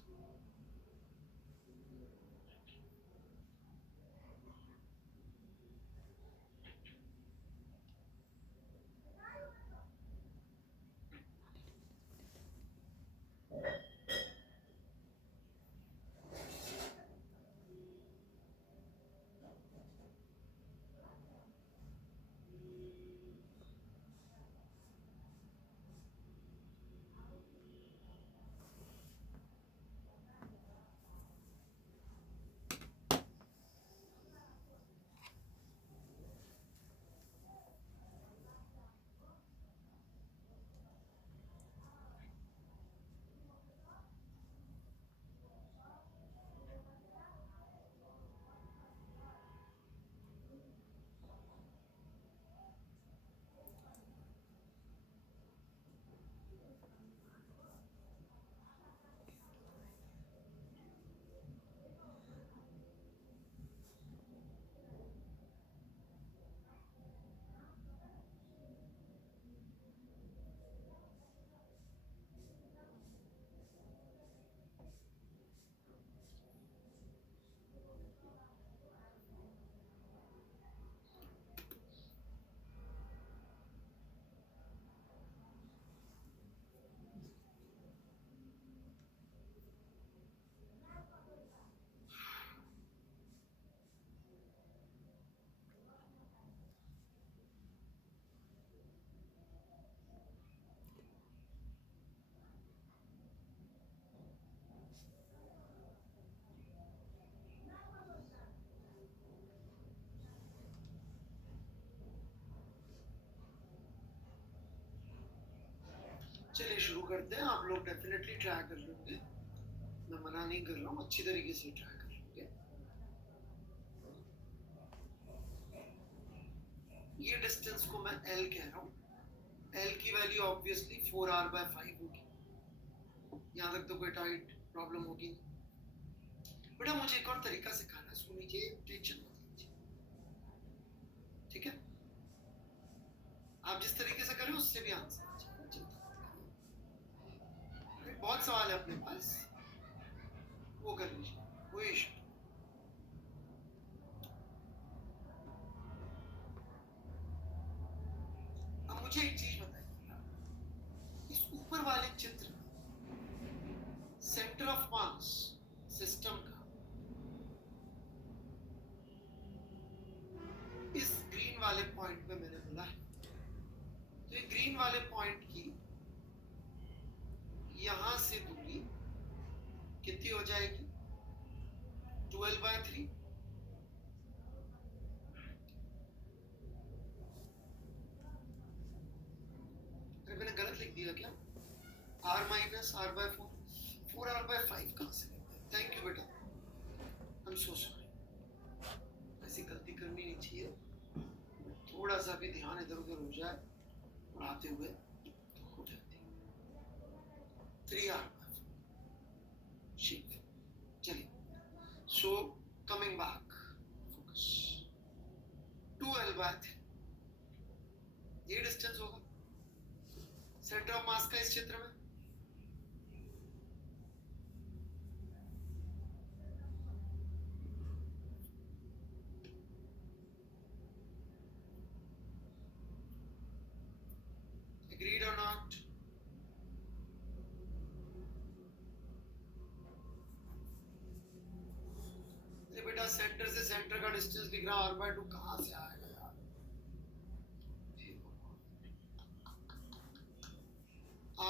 शुरू करते हैं. आप लोग डेफिनेटली ट्राई कर लेंगे, मैं मना नहीं कर रहा हूँ, अच्छी तरीके से ट्राई कर लेंगे. ये डिस्टेंस को मैं L कह रहा हूँ. L की वैल्यू ऑब्वियसली 4r/5 होगी. यहाँ तक तो कोई टाइट प्रॉब्लम होगी नहीं. बेटा मुझे एक और तरीका सिखाना है, सुन लीजिए, टेंशन मत लीजिए, ठीक है? आप जिस तरीके से करें उससे भी आंसर आ जाएगा, चिंता मत करिए. बहुत सवाल है अपने पास, वो कर लीजिए, कोई इशू. अब मुझे एक चीज बताइए, इस ऊपर वाले चित्र में सेंटर ऑफ मास सिस्टम का इस ग्रीन वाले पॉइंट पे मैंने बोला है, तो ये ग्रीन वाले पॉइंट की यहां से दूरी कितनी हो जाएगी? 12/3. अरे मैंने गलत लिख दिया क्या? r minus r/4, 4r/5 कहां से लिखते हैं? थैंक यू बेटा, आई एम सो सॉरी, ऐसी गलती करनी नहीं चाहिए. थोड़ा सा भी ध्यान इधर उधर हो जाए पढ़ाते हुए तो हो जाती है. 3r/4. ठीक, चलिए. So coming back, focus. 2l/3 ये डिस्टेंस होगा सेंटर ऑफ मास का इस क्षेत्र में. Agreed or not? ये बेटा सेंटर से सेंटर का डिस्टेंस लिख रहा, r/2 कहां से आएगा यार?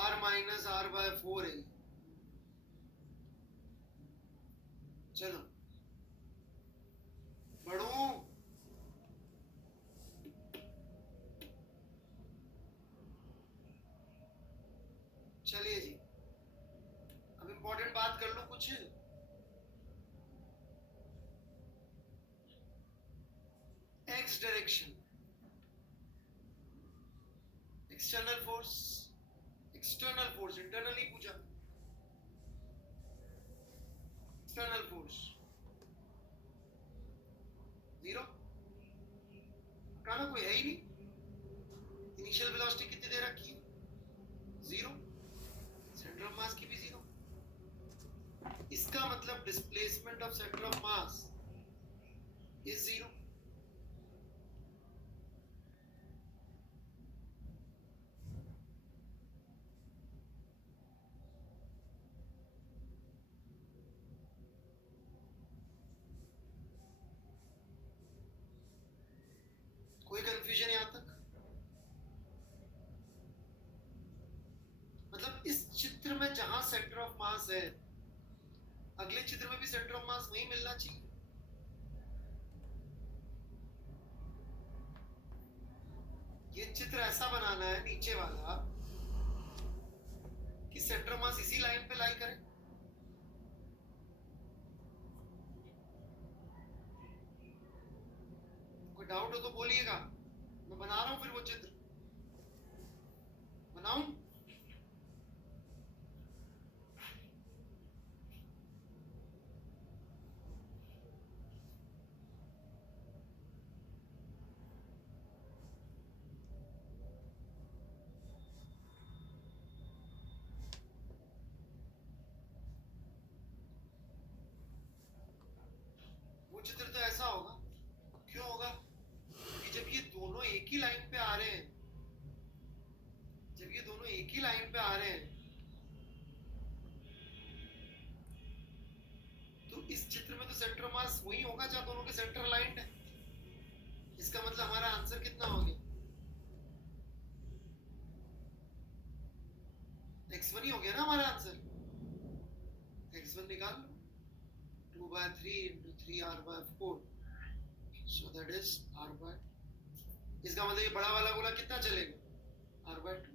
r minus r/4 है. चलो बढ़ो. चलिए जी, अब इंपॉर्टेंट बात कर लो कुछ. X direction, external force, external force, internal नहीं पूछा, एक्सटर्नल फोर्स 0. कहना कोई है ही नहीं. इनिशियल वेलोसिटी कितनी दे रखी है? 0. सेंटर ऑफ मास की भी 0. इसका मतलब displacement of centre of mass is 0. कोई कंफ्यूजन यहां तक? मतलब इस चित्र में जहां सेंटर ऑफ मास है, अगले चित्र में भी सेंटर ऑफ मास वही मिलना चाहिए. ये चित्र ऐसा बनाना है नीचे वाला कि सेंटर ऑफ मास इसी लाइन पे लाई करे. कोई डाउट हो तो बोलिएगा, मैं बना रहा हूं फिर वो चित्र. बनाऊं? वो चित्र तो ऐसा होगा. क्यों होगा? कि जब ये दोनों एक ही लाइन पे आ रहे हैं, जब ये दोनों एक ही लाइन पे आ रहे हैं, तो इस चित्र में तो सेंटर ऑफ मास वही होगा जहां दोनों के सेंटर अलाइंड है. इसका मतलब हमारा आंसर कितना हो गया? x1 ही हो गया ना हमारा आंसर. x1 निकाल लो. 2/3 into 3r/4, so that is r/. इसका मतलब ये बड़ा वाला गोला कितना चलेगा? r/2.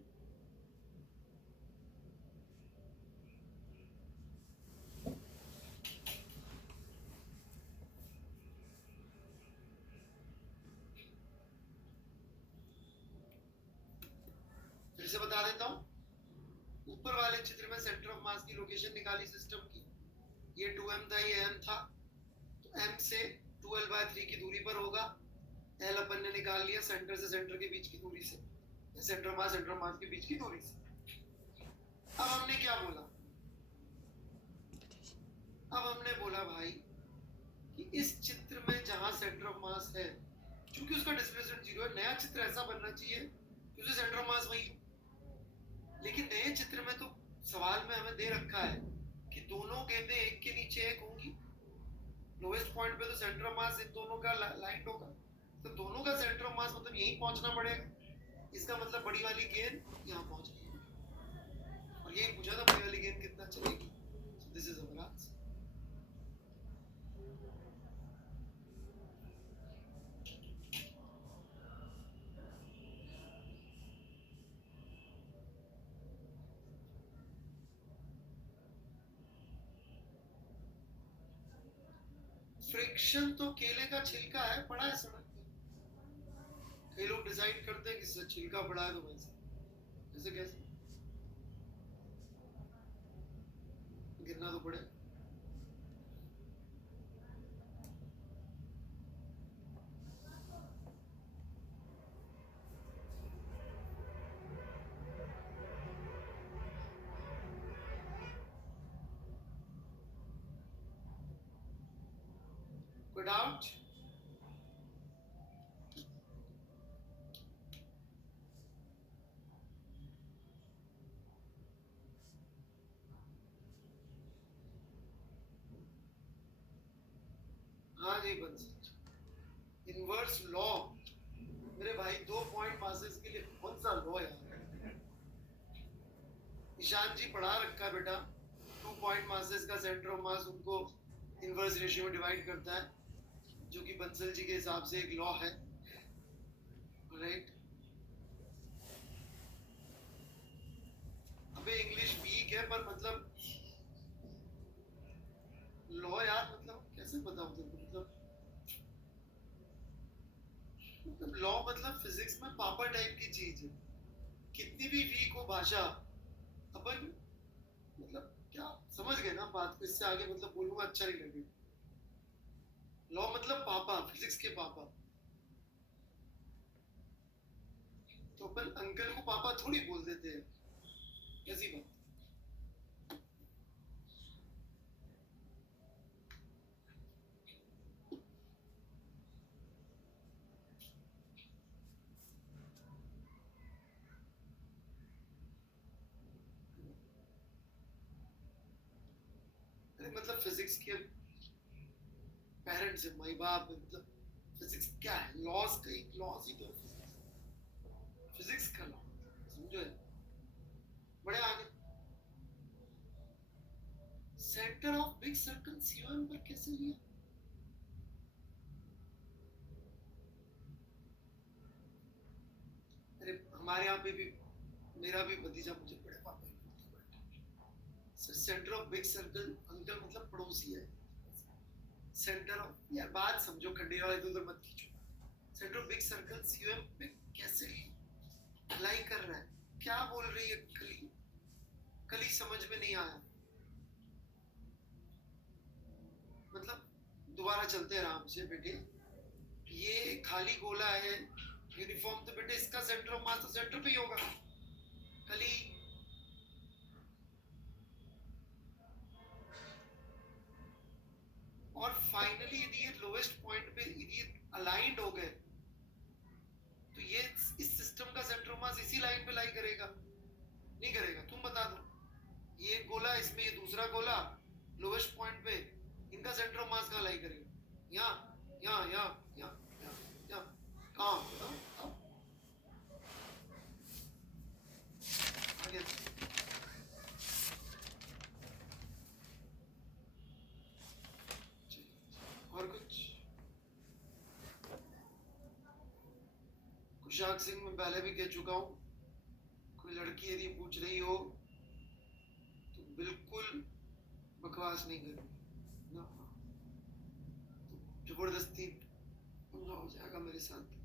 से बता देता हूँ, ऊपर वाले चित्र में सेंटर ऑफ मास की लोकेशन निकाली सिस्टम की, ये 2m था, ये m था, तो m से 2l/3 की दूरी पर होगा, l अपन ने निकाल लिया सेंटर से सेंटर के बीच की दूरी से, सेंटर मास के बीच की दूरी से। अब हमने क्या बोला, अब हमने बोला भाई कि इस चित्र में जहां सेंटर ऑफ मास है, क्योंकि उसका डिस्प्लेसमेंट 0 है, नया चित्र ऐसा बनना चाहिए क्योंकि सेंटर ऑफ मास वही है। लेकिन नए चित्र में तो सवाल में हमें दे रखा है कि दोनों गेंदें एक के नीचे एक होंगी, लोएस्ट पॉइंट पे तो सेंटर ऑफ मास इन दोनों का लाइन होगा, तो दोनों का सेंटर ऑफ मास मतलब यहीं पहुंचना पड़ेगा। इसका मतलब बड़ी वाली गेंद यहाँ पहुंच गई, और यही पूछा था बड़ी वाली गेंद कितना चलेगी। So this is our answer. Friction तो केले का छिलका है, पड़ा है सड़क पे। कई लोग डिसाइड करते हैं कि छिलका पड़ा है तो वैसे ऐसे कैसे, गिरना तो पड़े। कोई डाउट? हाँ जी बंस, इनवर्स लॉ, मेरे भाई 2 पॉइंट मासेस के लिए कौन सा लॉ यार? ईशान जी पढ़ा रखा है बेटा, 2 पॉइंट मासेस का सेंटर ऑफ मास उनको इनवर्स रेशियो में डिवाइड करता है, जो कि बंसल जी के हिसाब से एक लॉ है, राइट? अबे इंग्लिश वीक है, पर मतलब लॉ यार, मतलब कैसे बताऊं तुमको, मतलब लॉ मतलब फिजिक्स में पापा टाइप की चीज है। कितनी भी वीक हो भाषा, अपन मतलब क्या समझ गए ना बात को, इससे आगे मतलब बोलूंगा अच्छा नहीं लगेगा। लॉ मतलब पापा, फिजिक्स के पापा। तो अपन अंकल को पापा थोड़ी बोल देते हैं, कैसी बात। मतलब फिजिक्स के पेरेंट्स है, माई बाप, मतलब फिजिक्स क्या है, लॉज का एक लॉज ही तो है फिजिक्स का लॉ, समझो? बड़े आगे सेंटर ऑफ बिग सर्कल सीवन पर कैसे लिया? अरे हमारे यहाँ पे भी मेरा भी भतीजा मुझे बड़े पापा ही बोलता है, centre of big circle, uncle मतलब पड़ोसी है। सेंटर ऑफ, यार बात समझो, खंडेर वाले इधर मत खींचो। Centre of big circle CM पे कैसे अप्लाई कर रहा है, क्या बोल रही है कली, कली समझ में नहीं आया। मतलब दोबारा चलते हैं आराम से बेटे, ये खाली गोला है यूनिफॉर्म, तो बेटे इसका सेंटर ऑफ मास तो सेंटर पे ही होगा। कली और फाइनली यदि ये लोएस्ट पॉइंट पे यदि अलाइंड हो गए, तो ये इस सिस्टम का सेंटर ऑफ मास इसी लाइन पे लाई करेगा, नहीं करेगा? तुम बता दो। ये गोला, इसमें ये दूसरा गोला, लोएस्ट पॉइंट पे इनका सेंटर ऑफ मास कहाँ लाई करेगा? यहाँ, यहाँ, यहाँ, यहाँ, यहाँ, कहाँ? और कुछ? कुशाक सिंह में पहले भी कह चुका हूँ, कोई लड़की यदि पूछ रही हो तो बिल्कुल बकवास नहीं करनी ना, तो जबरदस्ती पंगा हो जाएगा मेरे साथ।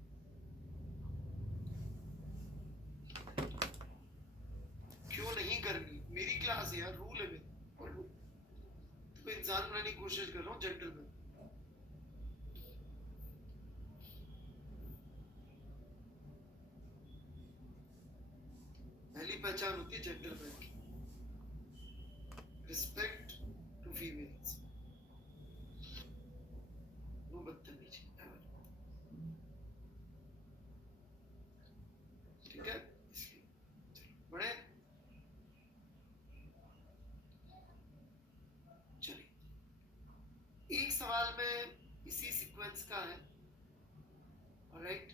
क्लास है यार, रूल है मेरा, और तो इंसान बनाने की कोशिश कर रहा हूँ, जेंटलमैन। पहली पहचान होती है जेंटलमैन की, रिस्पेक्ट टू फीमेल्स, नो बदतमीजी, ठीक है। इसलिए बड़े चलिए, एक सवाल में इसी सीक्वेंस का है, राइट,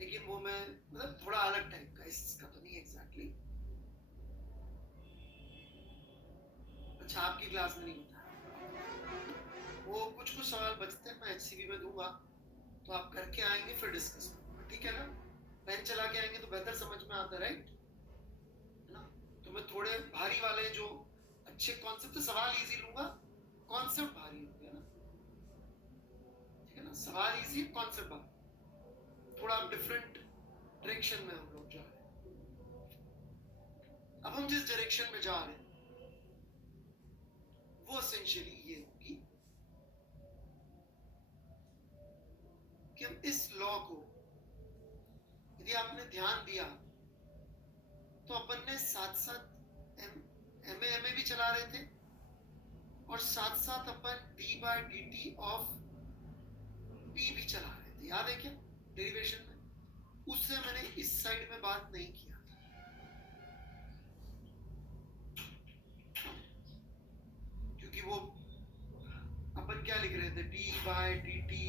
लेकिन वो मैं मतलब थोड़ा अलग टाइप का, इसका तो नहीं एग्जैक्टली। अच्छा, आपकी क्लास में नहीं होता वो, कुछ कुछ सवाल बचते हैं, मैं एचसीबी में दूंगा, तो आप करके आएंगे फिर डिस्कस करूंगा, ठीक है ना। पेन चला के आएंगे तो बेहतर समझ में आता है, राइट, है ना। तो मैं थोड़े भारी वाले जो अच्छे कॉन्सेप्ट, तो सवाल इजी लूंगा, कॉन्सेप्ट भारी होंगे ना, ठीक है ना। सवाल इजी, कॉन्सेप्ट भारी, थोड़ा डिफरेंट डायरेक्शन में हम लोग जा रहे हैं। अब हम जिस डायरेक्शन में जा रहे हैं वो एसेंशियली ये होगी कि हम इस लॉ को, यदि आपने ध्यान दिया तो अपन ने साथ साथ एमए भी चला रहे थे, और साथ साथ अपन D by D T of P भी चला रहे थे, याद है क्या, डेरिवेशन में। उससे मैंने इस साइड में बात नहीं किया था, क्योंकि वो अपन क्या लिख रहे थे, D by D T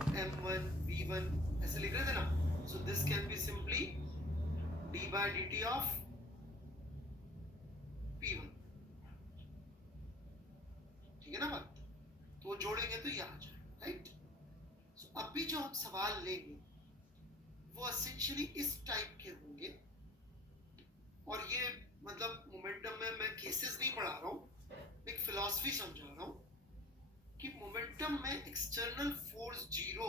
m1 v1 ऐसे लिख रहे थे ना। So this can be simply d by dt of p1, ठीक है ना बात। तो वो जोड़ेंगे तो ये आ जाएगा, राइट। सो अभी जो हम सवाल लेंगे वो एसेंशियली इस टाइप के होंगे, और ये मतलब मोमेंटम में मैं केसेस नहीं पढ़ा रहा हूँ, एक फिलॉसफी समझा रहा हूँ कि मोमेंटम में एक्सटर्नल फोर्स जीरो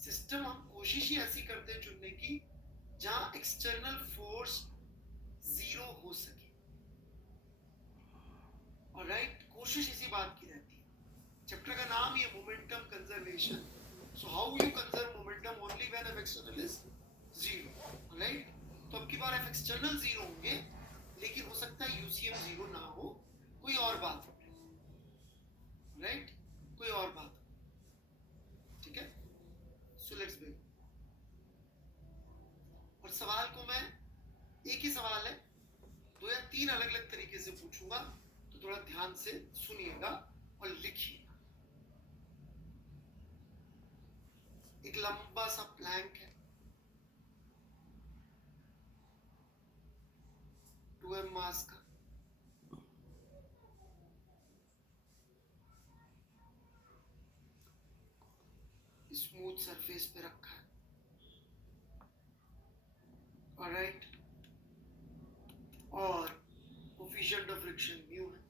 सिस्टम हम कोशिश ही ऐसी करते हैं चुनने की जहां एक्सटर्नल फोर्स जीरो हो सके, और राइट, कोशिश इसी बात की रहती है। चैप्टर का नाम ही है momentum conservation. So how you conserve momentum, only when F external is zero, right. तो अब की बार एफ एक्सटर्नल जीरो होंगे, लेकिन हो सकता है यूसीएम जीरो ना हो, कोई और बात हो, राइट, कोई और बात, ठीक है। So let's begin. और सवाल को मैं, एक ही सवाल है, 2 या 3 अलग अलग तरीके से पूछूंगा, तो थोड़ा ध्यान से सुनिएगा और लिखिएगा। एक लंबा सा प्लैंक है, 2m मास का, स्मूथ सरफेस पे रखा है, ऑलराइट, और कोफिशिएंट ऑफ फ्रिक्शन म्यू है,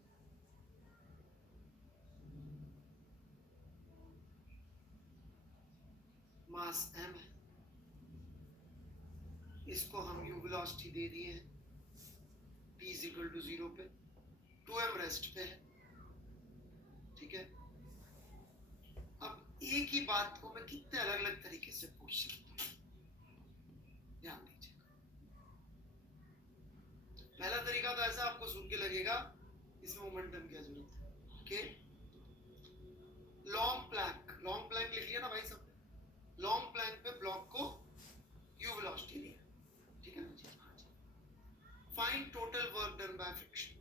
मास m है, इसको हम u वेलोसिटी दे दिए हैं t इज इक्वल टू 0 पे, 2m रेस्ट पे है, ठीक है। अब एक ही बात को मैं कितने अलग अलग तरीके से पूछ सकता हूँ, ध्यान दीजिए। पहला तरीका तो ऐसा आपको सुन के लगेगा इसमें मोमेंटम की जरूरत है, ओके। लॉन्ग प्लैंक लिख लिया ना भाई सब, लॉन्ग प्लैंक पे ब्लॉक को u वेलोसिटी दिया, ठीक है ना जी। हाँ जी। Find total work done by friction,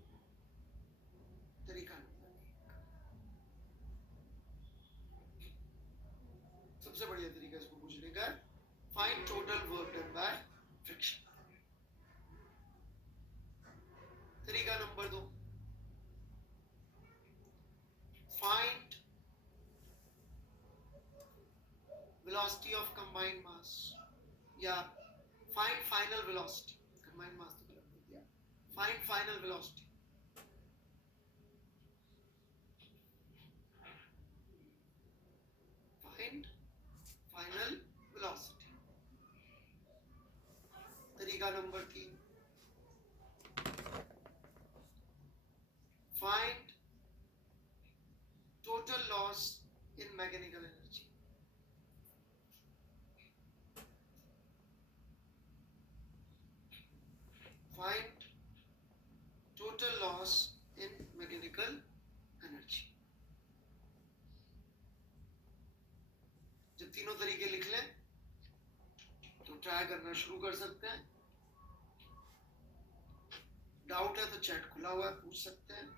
तरीका नंबर 1, सबसे बढ़िया तरीका इसको पूछने का है, find total work done by friction. तरीका नंबर 2, find velocity of combined mass, या find final velocity, combined mass तो गलत बोल दिया, find final velocity, find final velocity। तरीका number 3, find total loss in mechanical energy. Find total loss in mechanical energy. जब तीनों तरीके लिख लें तो ट्राई करना शुरू कर सकते हैं. डाउट है तो चैट खुला हुआ है, पूछ सकते हैं.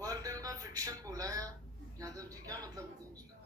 वर्क डन बाय फ्रिक्शन बोला है यादव जी, क्या मतलब होता है उसका?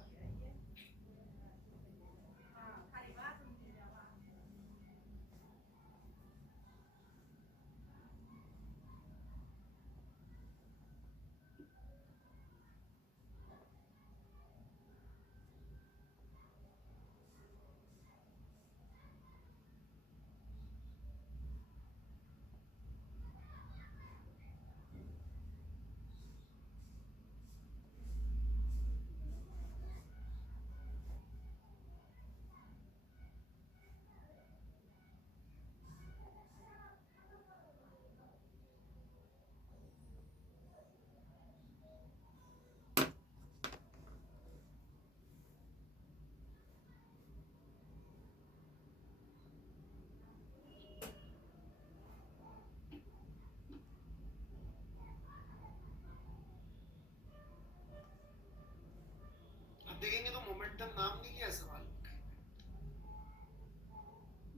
देखेंगे तो मोमेंटम नाम नहीं लिया सवाल,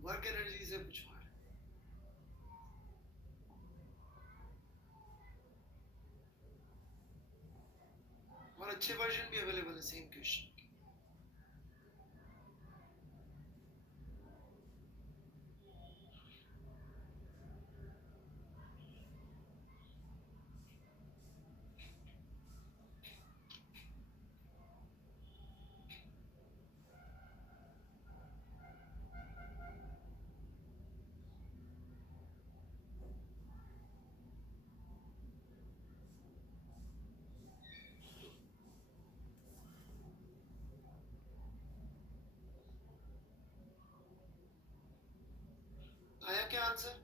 वर्क एनर्जी से पूछवा है. और अच्छे वर्जन भी अवेलेबल है सेम क्वेश्चन. आया क्या answer?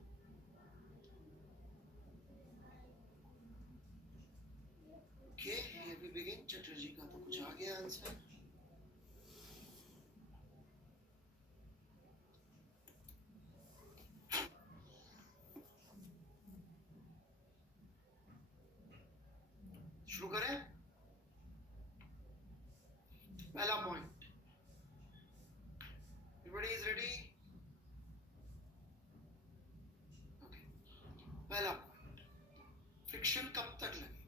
Okay, here we begin. Chatterjee का तो कुछ आ गया आंसर. शुरू करें. पहला point, everybody is ready? Okay. पहला पॉइंट, फ्रिक्शन कब तक लगेगा?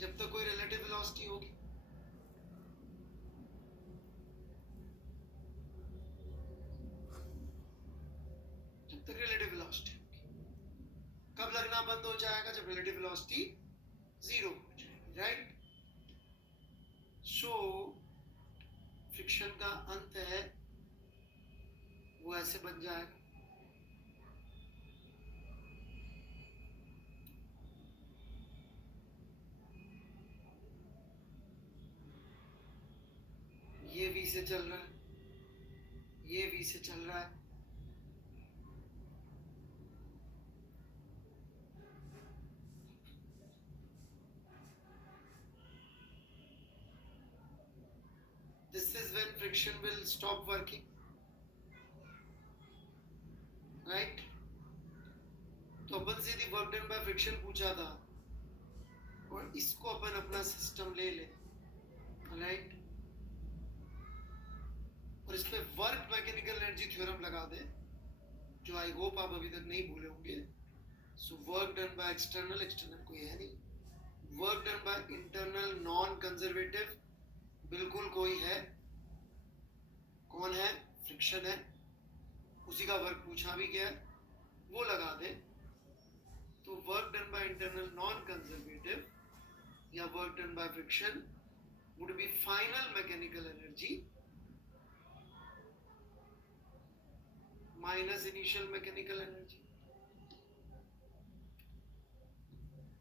जब तक कोई रिलेटिव वेलोसिटी होगी. जब तक रिलेटिव वेलोसिटी होगी. कब लगना बंद हो जाएगा? जब रिलेटिव वेलोसिटी जीरो हो जाएगी. राइट? सो फ्रिक्शन का अंत है वो ऐसे बन जाएगा. ये V से चल रहा है, ये V से चल रहा है. This is when friction will stop working. Right? तो अपन सीधी वर्क डन बाय फ्रिक्शन पूछा था और इसको अपन अपना सिस्टम ले ले. राइट? और इस पे वर्क मैकेनिकल एनर्जी थ्योरम लगा दे, जो आई होप आप अभी तक नहीं भूले होंगे। So work done by external, external कोई है नहीं, work done by internal non conservative, बिल्कुल कोई है, कौन है, फ्रिक्शन है, उसी का वर्क पूछा भी गया, वो लगा दे। तो work done by internal non conservative या work done by friction would be final mechanical energy minus initial mechanical energy.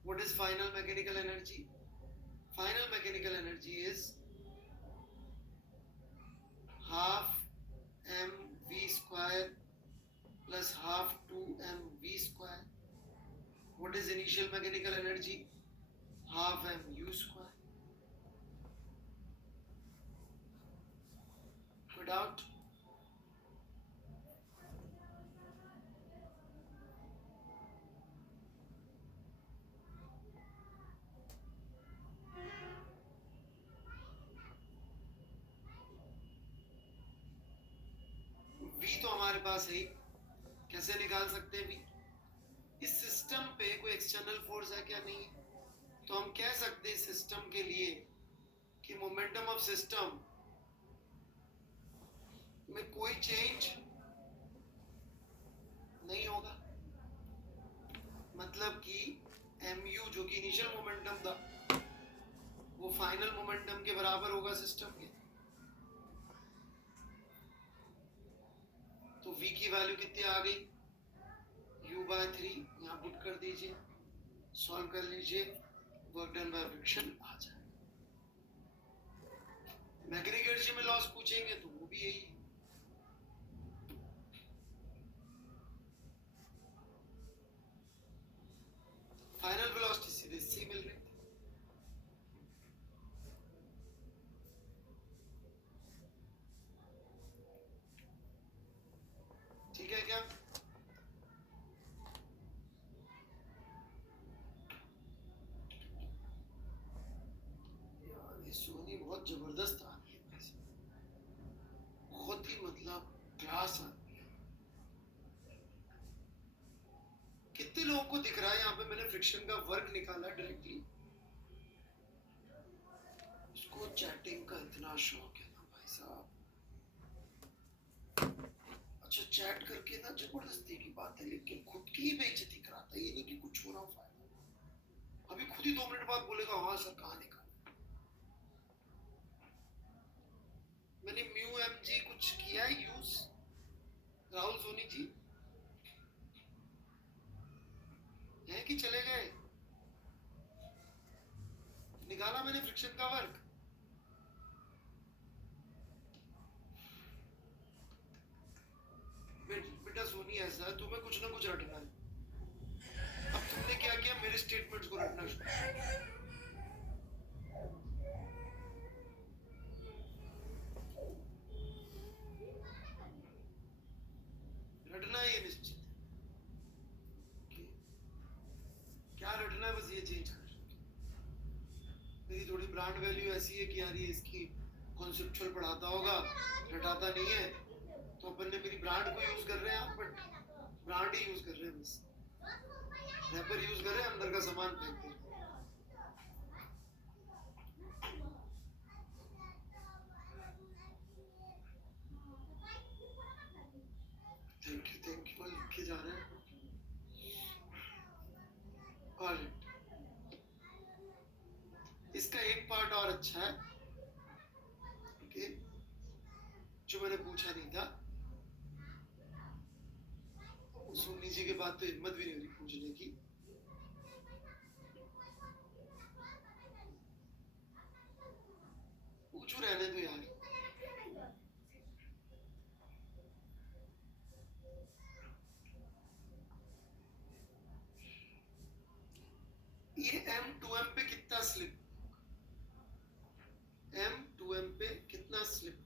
What is final mechanical energy? Final mechanical energy is half mv square plus half 2mv square. What is initial mechanical energy? Half mu square. No doubt. V तो हमारे पास है ही, कैसे निकाल सकते हैं V? इस system पे कोई एक्सटर्नल फोर्स है क्या? नहीं। तो हम कह सकते हैं सिस्टम के लिए कि मोमेंटम ऑफ सिस्टम में कोई चेंज नहीं होगा, मतलब कि mu जो कि इनिशियल मोमेंटम था वो फाइनल मोमेंटम के बराबर होगा सिस्टम के। तो v की वैल्यू कितनी आ गई? u/3 यहाँ पुट कर दीजिए, सॉल्व कर लीजिए, वर्क डन बाय फ्रिक्शन आ जाए। मैकेनिकल एनर्जी में लॉस पूछेंगे तो वो भी यही है। फाइनल वेलोसिटी सीधे इससे मिल रही थी। ठीक है क्या? यार ये सोनी बहुत जबरदस्त आ रही है, बहुत ही मतलब क्लास आ रही है। कितने लोगों को दिख रहा है यहाँ पे मैंने फ्रिक्शन का वर्क निकाला डायरेक्टली? उसको चैटिंग का इतना शौक है ना भाई साहब। अच्छा चैट करके ना जबरदस्ती की बात है, लेकिन खुद की ही बेइज्जती कराता है, ये नहीं कि कुछ हो रहा फायदा। अभी खुद ही 2 मिनट बाद बोलेगा हाँ सर कहाँ निकाला। मैंने म्यू एम जी कुछ किया है यूज? राहुल सोनी जी है कि चले गए? निकाला मैंने फ्रिक्शन का वर्क। बेटा सोनी ऐसा है, तुम्हें कुछ ना कुछ रटना है। अब तुमने क्या किया, मेरे स्टेटमेंट्स को रटना शुरू किया। रटना ये निश्चित है, क्या रटना है, बस ये चेंज कर। मेरी थोड़ी ब्रांड वैल्यू ऐसी है कि यार ये इसकी कॉन्सेप्चुअल पढ़ाता होगा, रटाता नहीं है, तो अपन ने मेरी ब्रांड को यूज कर रहे हैं, बट ब्रांड ही यूज कर रहे हैं, बस रैपर यूज कर रहे हैं, अंदर का सामान फेंकते हैं। थैंक यू लिख के जा रहे हैं। ऑलराइट, इसका एक पार्ट और अच्छा है, ओके, जो मैंने पूछा नहीं था। सोनी जी के बाद तो हिम्मत भी नहीं हो रही पूछने की। पूछू रहने दो यार। ये M2M पे कितना स्लिप, M2M पे कितना slip?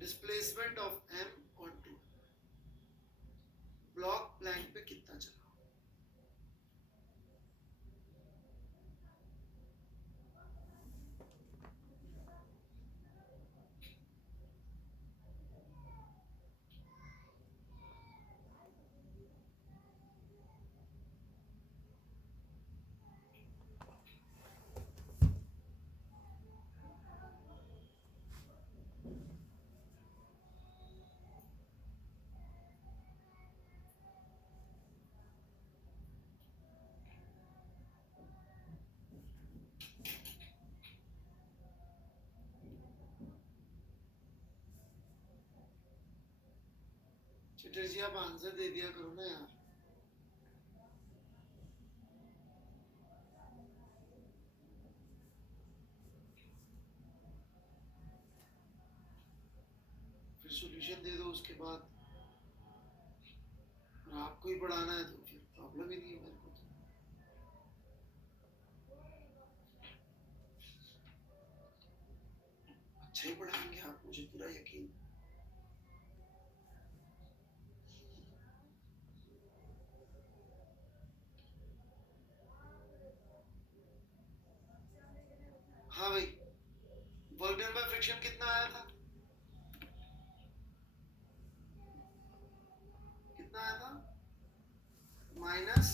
Displacement of M on 2 block plank पे कितना चला? मिस्टर जी आप आंसर दे दिया करो ना यार। फिर सॉल्यूशन दे दो उसके बाद, और आपको ही पढ़ाना है तो फिर प्रॉब्लम ही नहीं है मेरे को तो। अच्छा ही पढ़ाएंगे आप, मुझे पूरा यकीन। हाँ भाई, वर्क डन बाय फ्रिक्शन कितना आया था? कितना आया था? माइनस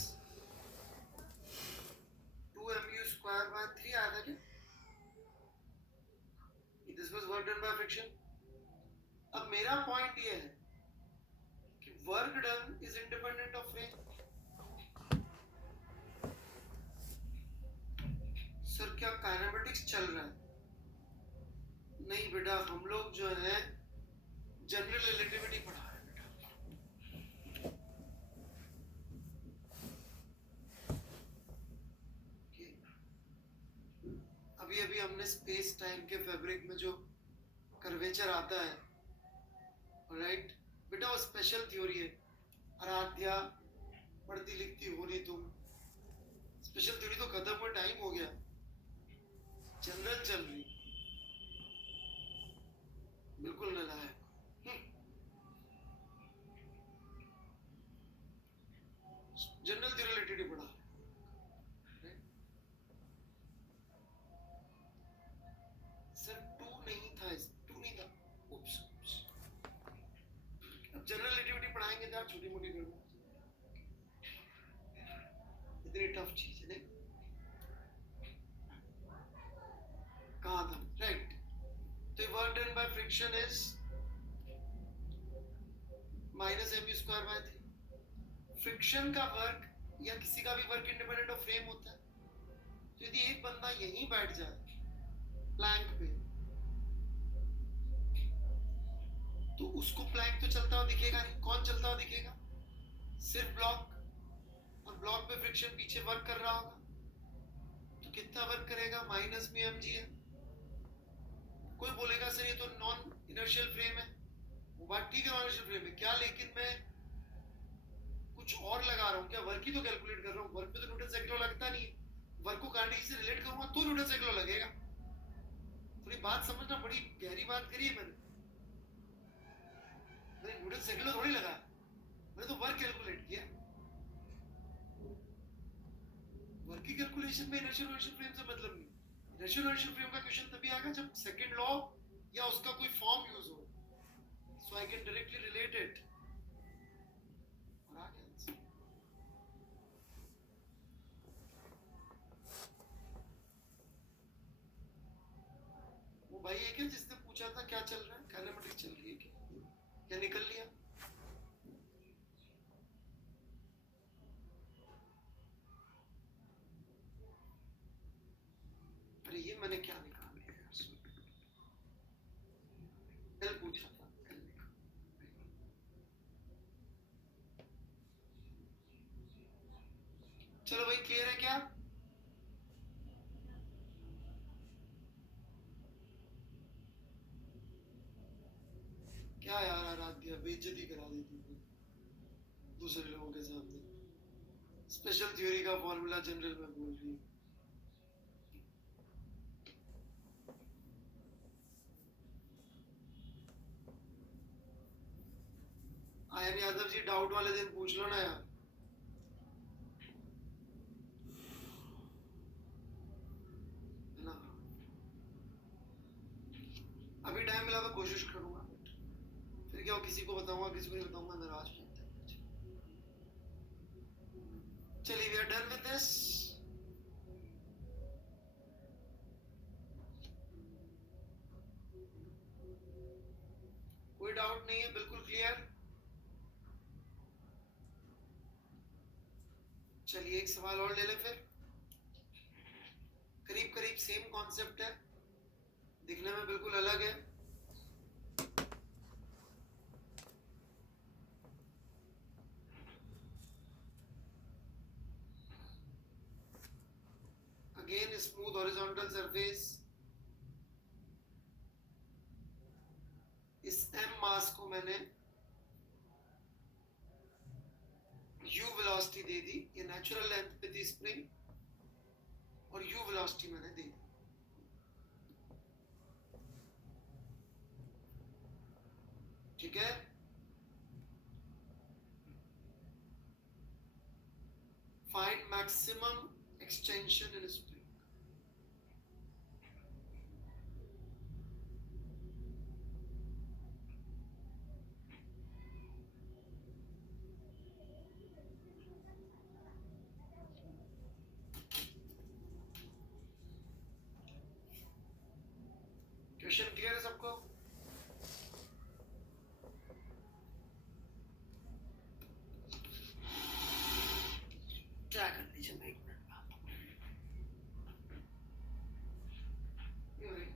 2mu²/3 आया था क्या? This was work done by friction. अब मेरा पॉइंट ये है कि work done is independent of frame. Sir क्या काइनेमेटिक्स चल रहा है? नहीं बेटा, हम लोग जो है जनरल रिलेटिविटी पढ़ा रहे हैं बेटा। अभी अभी हमने स्पेस टाइम के फैब्रिक में जो कर्वेचर आता है, राइट बेटा, वो स्पेशल थ्योरी है। आराध्या पढ़ती लिखती हो नहीं तुम, स्पेशल थ्योरी तो खत्म हुआ, टाइम हो गया, जनरल चल रही। बिल्कुल नालायक। जनरल थ्योरी रिलेटेड पढ़ा। सर टू नहीं था, टू नहीं था, उप्स उप्स। अब जनरल रिलेटिविटी पढ़ाएंगे तो छोटी मोटी कर दो, इतनी टफ चीज है नहीं। कहाँ था? राइट। तो work done by friction is -mu²/3। Friction का वर्क या किसी का भी वर्क इंडिपेंडेंट ऑफ फ्रेम होता है। तो यदि एक बंदा यहीं बैठ जाए प्लैंक पे, तो उसको प्लैंक तो चलता हुआ दिखेगा नहीं। कौन चलता हुआ दिखेगा? सिर्फ ब्लॉक, और ब्लॉक पे फ्रिक्शन पीछे वर्क कर रहा होगा। तो कितना वर्क करेगा? -μmg है। कोई बोलेगा सर ये तो नॉन इनर्शियल फ्रेम है, वो बात ठीक है, नॉन इनर्शियल फ्रेम है क्या, लेकिन मैं कुछ और लगा रहा हूँ क्या? वर्क ही तो कैलकुलेट कर रहा हूँ, वर्क पे तो न्यूटन सेकंड लॉ लगता नहीं है। वर्क को काइनेटिक्स से रिलेट करूंगा तो न्यूटन सेकंड लॉ लगेगा। थोड़ी बात समझना, बड़ी गहरी बात करी है मैंने न्यूटन सेकंड लॉ थोड़ी लगा, मैंने तो वर्क कैलकुलेट किया। वर्क की कैलकुलेशन में इनर्शियल इनर्शियल फ्रेम से मतलब नहीं। इनर्शियल इनर्शियल फ्रेम का क्वेश्चन तभी आएगा जब सेकंड लॉ या उसका कोई फॉर्म यूज हो, so I can directly relate it. और आ गया आंसर। वो भाई है क्या जिसने पूछा था क्या चल रहा है, काइनेमेटिक्स चल रही है क्या निकल लिया? अरे ये मैंने क्या निकाल लिया यार, कल पूछा था, कल निकाल। चलो भाई, क्लियर है क्या? क्या यार आराध्या बेइज्जती करा देती थी दूसरे लोगों के सामने। स्पेशल थ्योरी का फॉर्मूला जनरल में बोल रही है। आयन यादव जी डाउट वाले दिन पूछ लो ना यार। है ना? अभी टाइम मिला तो कोशिश करूंगा, फिर क्या किसी को बताऊंगा किसी को नहीं बताऊंगा, नाराज हो जाते हैं। चलिए we are done with this. कोई डाउट नहीं है, बिल्कुल क्लियर। चलिए एक सवाल और ले ले फिर। करीब करीब सेम कॉन्सेप्ट है, दिखने में बिल्कुल अलग है। हॉरिजॉन्टल सरफेस, इस m मास को मैंने u वेलोसिटी दे दी, ये नेचुरल लेंथ पे थी स्प्रिंग, और u वेलोसिटी मैंने दे दी। ठीक है, find maximum extension in spring. Question clear है सबको? क्या कर लीजिए, मैं 1 मिनट में आता हूँ। ये रही।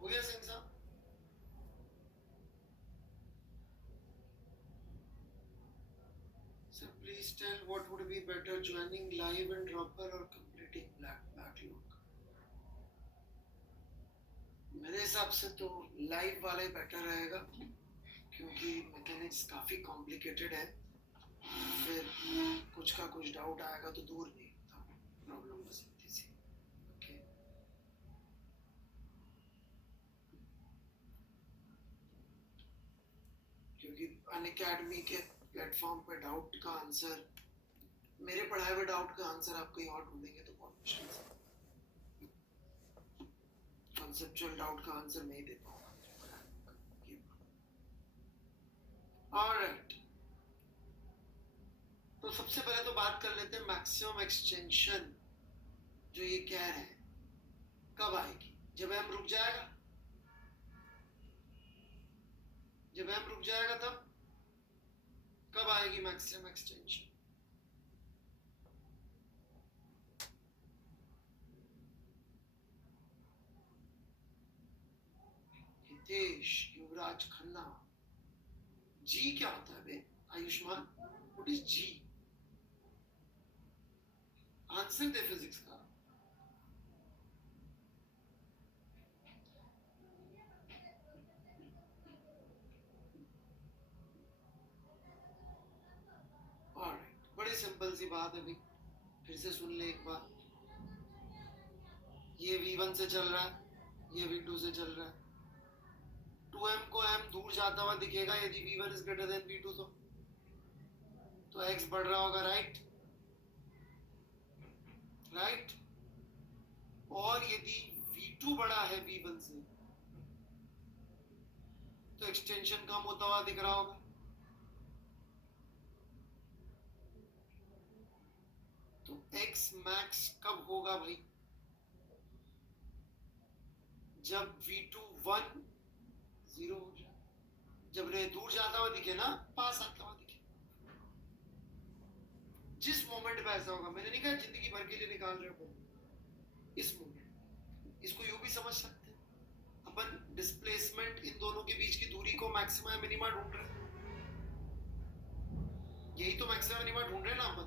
हो गया सिंह साहब? So please tell what would be better, joining live and dropper or completing backlog? मेरे हिसाब से तो लाइव वाला ही बेटर रहेगा, क्योंकि मैकेनिक्स काफी कॉम्प्लिकेटेड है, फिर कुछ का कुछ डाउट आएगा तो दूर नहीं होता, प्रॉब्लम बस इतनी सी। ओके, क्योंकि अनअकैडमी के प्लेटफॉर्म पे डाउट का आंसर, मेरे पढ़ाए हुए डाउट का आंसर आप कहीं और ढूंढेंगे तो बहुत मुश्किल से, कॉन्सेप्चुअल डाउट का आंसर मैं ही दे पाऊंगा। ऑलराइट, तो सबसे पहले तो बात कर लेते हैं मैक्सिमम एक्सटेंशन जो ये कह रहे हैं कब आएगी? जब m रुक जाएगा, जब m रुक जाएगा तब कब आएगी maximum extension? Hitesh, Yuvraj Khanna, G क्या होता है बे? Ayushmann, what is G? Answer दे फिजिक्स का। ऑलराइट, बड़ी सिंपल सी बात है भाई, फिर से सुन ले एक बार। ये v1 से चल रहा है, ये v2 से चल रहा है, 2m को m दूर जाता हुआ दिखेगा यदि v1 is greater than v2, तो x बढ़ रहा होगा, राइट राइट। और यदि v2 बड़ा है v1 से तो एक्सटेंशन कम होता हुआ दिख रहा होगा। तो x मैक्स कब होगा भाई? जब v2 1 0 हो जाए, जब रे दूर जाता हुआ दिखे ना, पास आता हुआ दिखे। जिस मोमेंट पे ऐसा होगा, मैंने नहीं कहा जिंदगी भर के लिए निकाल रहे हो, इस मोमेंट, इसको यूं भी समझ सकते हैं अपन डिस्प्लेसमेंट इन दोनों के बीच की दूरी को मैक्सिमा मिनिमा ढूंढ रहे हैं। यही तो मैक्सिमा मिनिमा ढूंढ रहे हैं ना अपन,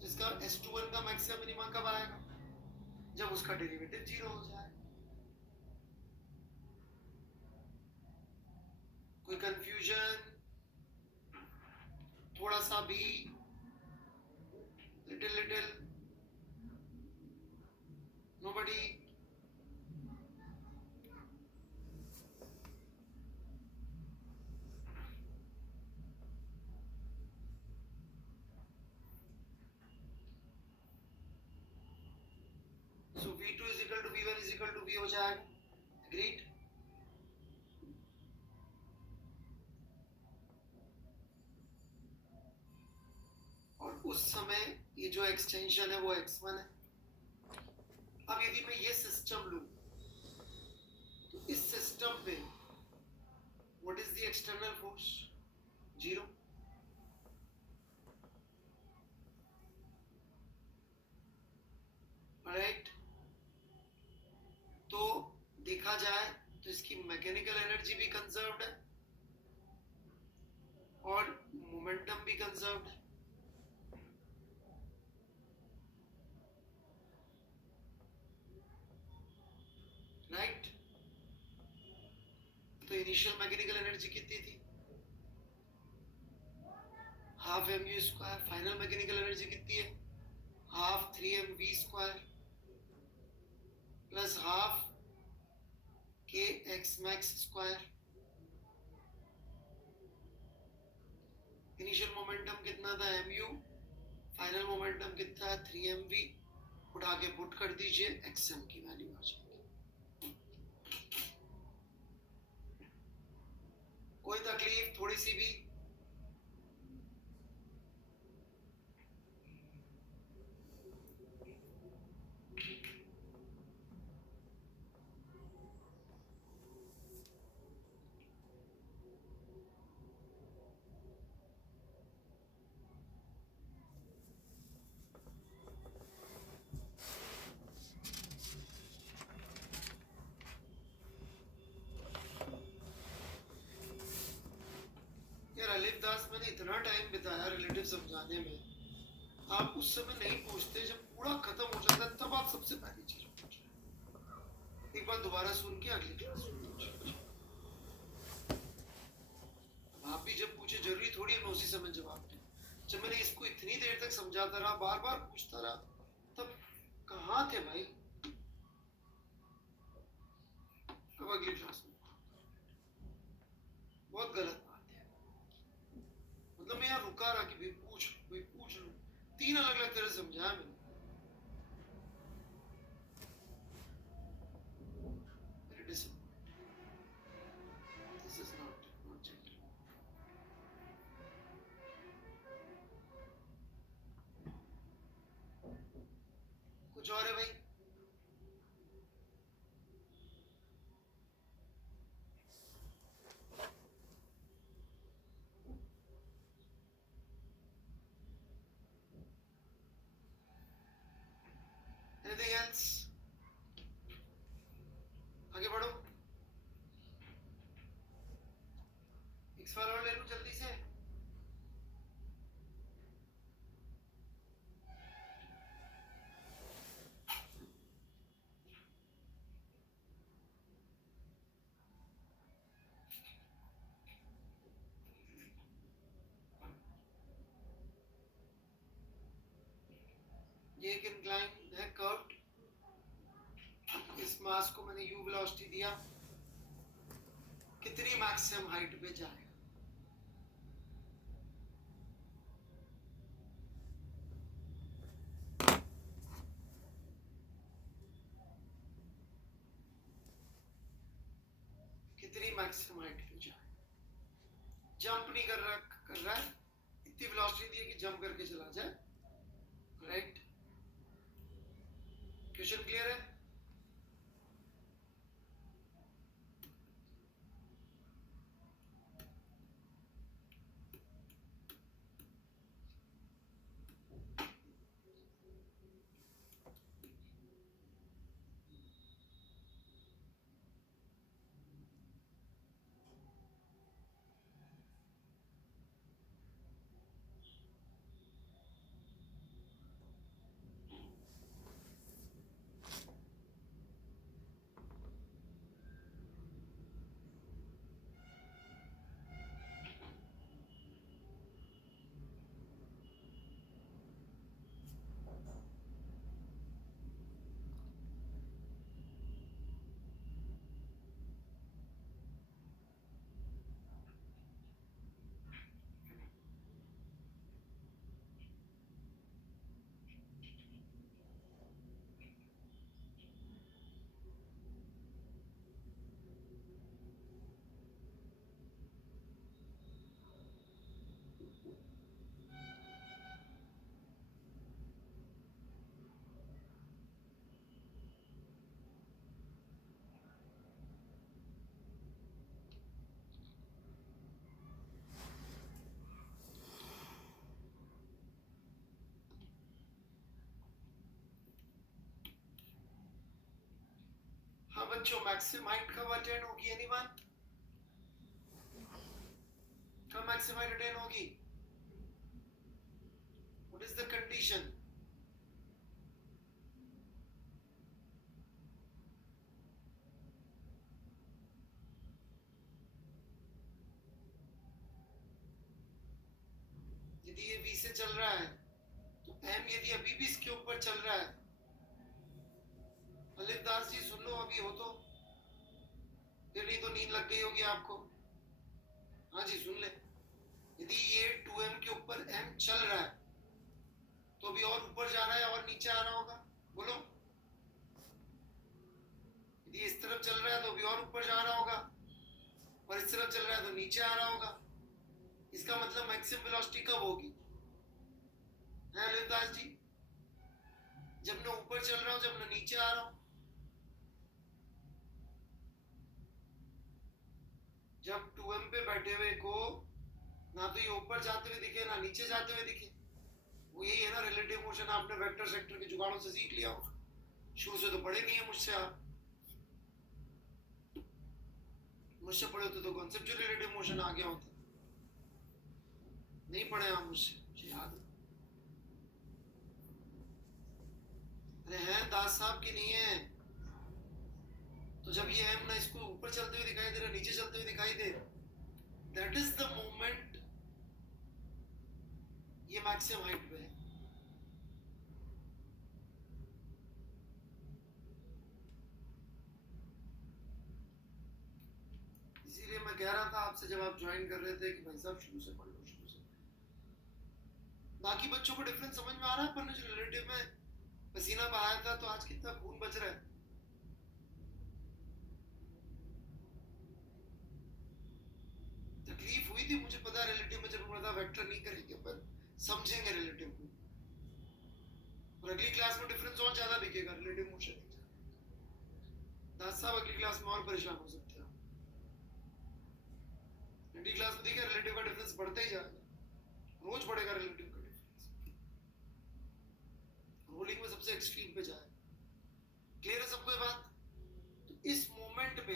जिसका S21 का मैक्सिमा मिनिमा कब आएगा, जब उसका डेरिवेटिव 0 हो जाए। कोई कंफ्यूजन थोड़ा सा भी, little nobody? So V2 is equal to V1 is equal to V हो जाएगा। Agreed? और उस समय ये जो एक्सटेंशन है वो x1 है। अब यदि मैं ये सिस्टम लूं, तो इस सिस्टम पे what is the external force? 0। Right, तो देखा जाए तो इसकी मैकेनिकल एनर्जी भी कंजर्व्ड है और मोमेंटम भी कंजर्व्ड है। राइट, तो इनिशियल मैकेनिकल एनर्जी कितनी थी? Half mu square. Final mechanical energy कितनी है? Half 3mv square plus half kx max square. Initial momentum कितना था? mu। फाइनल मोमेंटम कितना है? 3mv। उठा के पुट कर दीजिए, xm की वैल्यू आ जाएगी। कोई तकलीफ थोड़ी सी भी? ललित दास, मैंने इतना टाइम बिताया रिलेटिव समझाने में, आप उस समय नहीं पूछते, जब पूरा खत्म हो जाता है तब आप सबसे पहली चीज पूछ रहे। एक बार दोबारा सुन के अगली क्लास में पूछिए। आप भी जब पूछे, जरूरी थोड़ी है मैं उसी समय जवाब दूं। जब मैंने इसको इतनी देर तक समझाता रहा, बार बार पूछता रहा, तब कहाँ थे भाई? अब अगली क्लास में। बहुत गलत बात है। मतलब मैं यहाँ रुका रहा कि भाई पूछ लूं। 3 अलग-अलग तरह से समझाया मैंने। Very disappointing. This is not gentle. कुछ और है भाई? Anything else? आगे बढ़ो। एक सवाल और ले लूं जल्दी से। ये एक इंक्लाइन है, कर्व्ड। इस मास को मैंने u वेलोसिटी दिया, कितनी मैक्सिमम हाइट पे जाएगा? कितनी मैक्सिमम हाइट पे जाएगा? जंप नहीं कर रहा है, इतनी वेलोसिटी दी है कि जंप करके चला जाए। राइट, क्वेश्चन क्लियर है? बच्चों मैक्सिमम हाइट कब अटेन होगी? एनीवन? कब मैक्सिमम हाइट अटेन होगी? What is the condition? यदि ये v से चल रहा है तो m यदि अभी भी इसके ऊपर चल रहा है, ललित दास जी सुन लो अभी हो तो, फिर नहीं तो नींद लग गई होगी आपको। हाँ जी सुन ले। यदि ये 2m के ऊपर m चल रहा है तो अभी और ऊपर जा रहा है और नीचे आ रहा होगा, बोलो। यदि इस तरफ चल रहा है तो अभी और ऊपर जा रहा होगा, और इस तरफ चल रहा है तो नीचे आ रहा होगा। इसका मतलब मैक्सिमम वेलोसिटी कब होगी? है ललितदास जी? जब मैं ऊपर चल रहा हूं, जब मैं नीचे आ रहा हूं। जब 2m पे बैठे हुए को ना तो ये ऊपर जाते हुए दिखे ना नीचे जाते हुए दिखे, वो यही है ना रिलेटिव मोशन। आपने वेक्टर सेक्टर के जुगाड़ों से सीख लिया होगा, शुरू से तो पढ़े नहीं है मुझसे। आप मुझसे पढ़े होते तो कॉन्सेप्चुअल रिलेटिव मोशन आ गया होता। नहीं पढ़े आप मुझसे, मुझे याद है। अरे हैं दास साहब की नहीं है। तो जब ये m ना इसको ऊपर चलते हुए दिखाई दे रहा, नीचे चलते हुए दिखाई दे, दैट इज द मोमेंट ये मैक्सिमम हाइट पे है। इसीलिए मैं कह रहा था आपसे जब आप ज्वाइन कर रहे थे कि भाई साहब शुरू से पढ़ लो, शुरू से। बाकी बच्चों को डिफरेंस समझ में आ रहा है? पर जो रिलेटिव में पसीना बहाया था तो आज कितना खून बच रहा है। तकलीफ हुई थी मुझे पता है रिलेटिव में, जब बोला था वेक्टर नहीं करेंगे पर समझेंगे रिलेटिव को। और अगली क्लास में डिफरेंस और ज्यादा दिखेगा रिलेटिव मोशन। दास साहब अगली क्लास में और परेशान हो सकते हैं। अगली क्लास में देखिए रिलेटिव का डिफरेंस बढ़ता ही जाएगा, रोज बढ़ेगा रिलेटिव का डिफरेंस। रोलिंग में सबसे एक्सट्रीम पे जाए। क्लियर है सबको ये बात? तो इस मोमेंट पे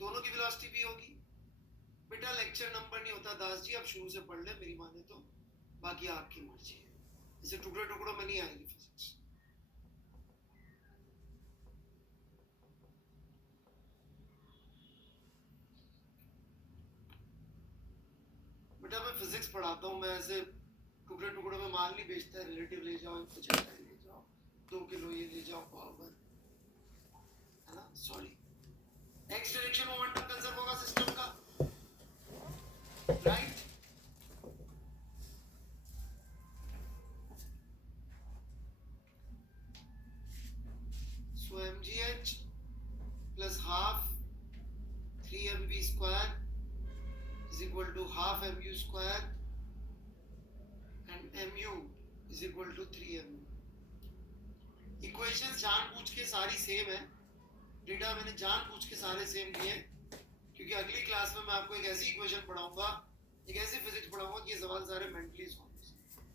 दोनों की वेलोसिटी भी होगी। बेटा लेक्चर नंबर नहीं होता दास जी, आप शुरू से पढ़ ले मेरी माने तो, बाकी आपकी मर्जी है। इसे टुकड़े टुकड़ों में नहीं आएगी फिजिक्स। बेटा मैं फिजिक्स पढ़ाता हूँ, मैं ऐसे टुकड़े टुकड़ों में माल नहीं बेचता है। रिलेटिव ले जाओ, कुछ ले जाओ, 2 किलो ये ले जाओ पावर, है ना? Sorry, x direction momentum conserve होगा सिस्टम का, right? So mgh plus half 3mv square is equal to half mu square and mu is equal to 3mu. Equations जानबूझ के सारी सेम है, डेटा मैंने जानबूझ के सारे सेम लिए, क्योंकि अगली क्लास में मैं आपको एक ऐसी इक्वेशन पढ़ाऊंगा, एक ऐसी फिजिक्स पढ़ाऊंगा कि ये सवाल सारे मेंटली सॉल्व हो सकते हैं।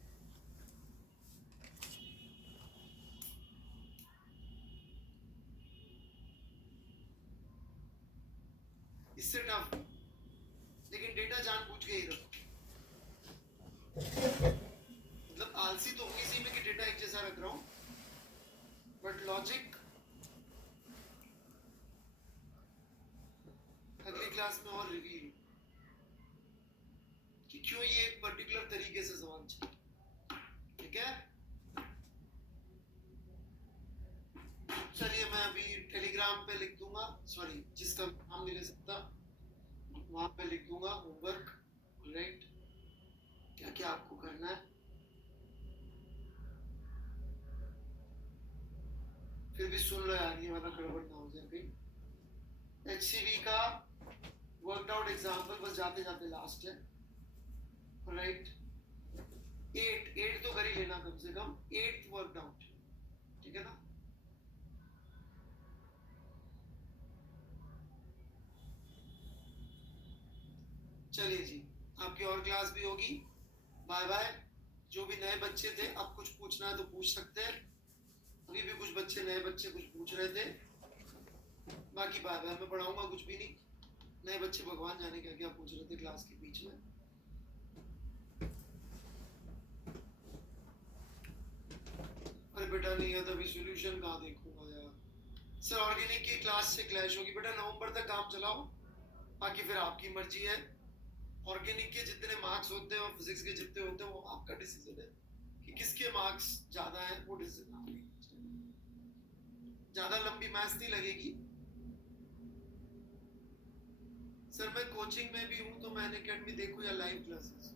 इससे टफ, लेकिन डेटा जानबूझ के ही रखो। मतलब आलसी तो हूं इसी में कि डेटा एक जैसा रख रहा हूं, बट लॉजिक अगली क्लास में और रिवील कि क्यों ये एक पर्टिकुलर तरीके से सवाल चाहिए। ठीक है, चलिए मैं अभी टेलीग्राम पे लिख दूंगा, सॉरी जिसका नाम नहीं ले सकता वहां पे लिख दूंगा होमवर्क, राइट? क्या क्या आपको करना है, फिर भी सुन लो यार, ये वाला गड़बड़ ना हो जाए कहीं। HCV का वर्कड आउट एग्जांपल बस जाते जाते लास्ट है, राइट? 8 तो कर ही लेना कम से कम, 8 वर्कड आउट, ठीक है ना? चलिए जी, आपकी और क्लास भी होगी। Bye bye. जो भी नए बच्चे थे, अब कुछ पूछना है तो पूछ सकते हैं, अभी भी कुछ बच्चे नए बच्चे कुछ पूछ रहे थे, बाकी बाय बाय मैं पढ़ाऊंगा कुछ भी नहीं। नए बच्चे भगवान जाने क्या क्या पूछ रहे थे क्लास के बीच में। अरे बेटा नहीं है तो अभी सॉल्यूशन कहाँ देखूंगा यार। सर ऑर्गेनिक की क्लास से क्लैश होगी बेटा, नवंबर तक काम चलाओ, बाकी फिर आपकी मर्जी है। ऑर्गेनिक के जितने मार्क्स होते हैं और फिजिक्स के जितने होते हैं वो आपका डिसीजन है कि किसके मार्क्स ज्यादा है, वो डिसीजन आप लेंगे। ज्यादा लंबी मैथ्स नहीं लगेगी। सर मैं कोचिंग में भी हूँ तो मैं अनअकैडमी देखूं या लाइव क्लासेस,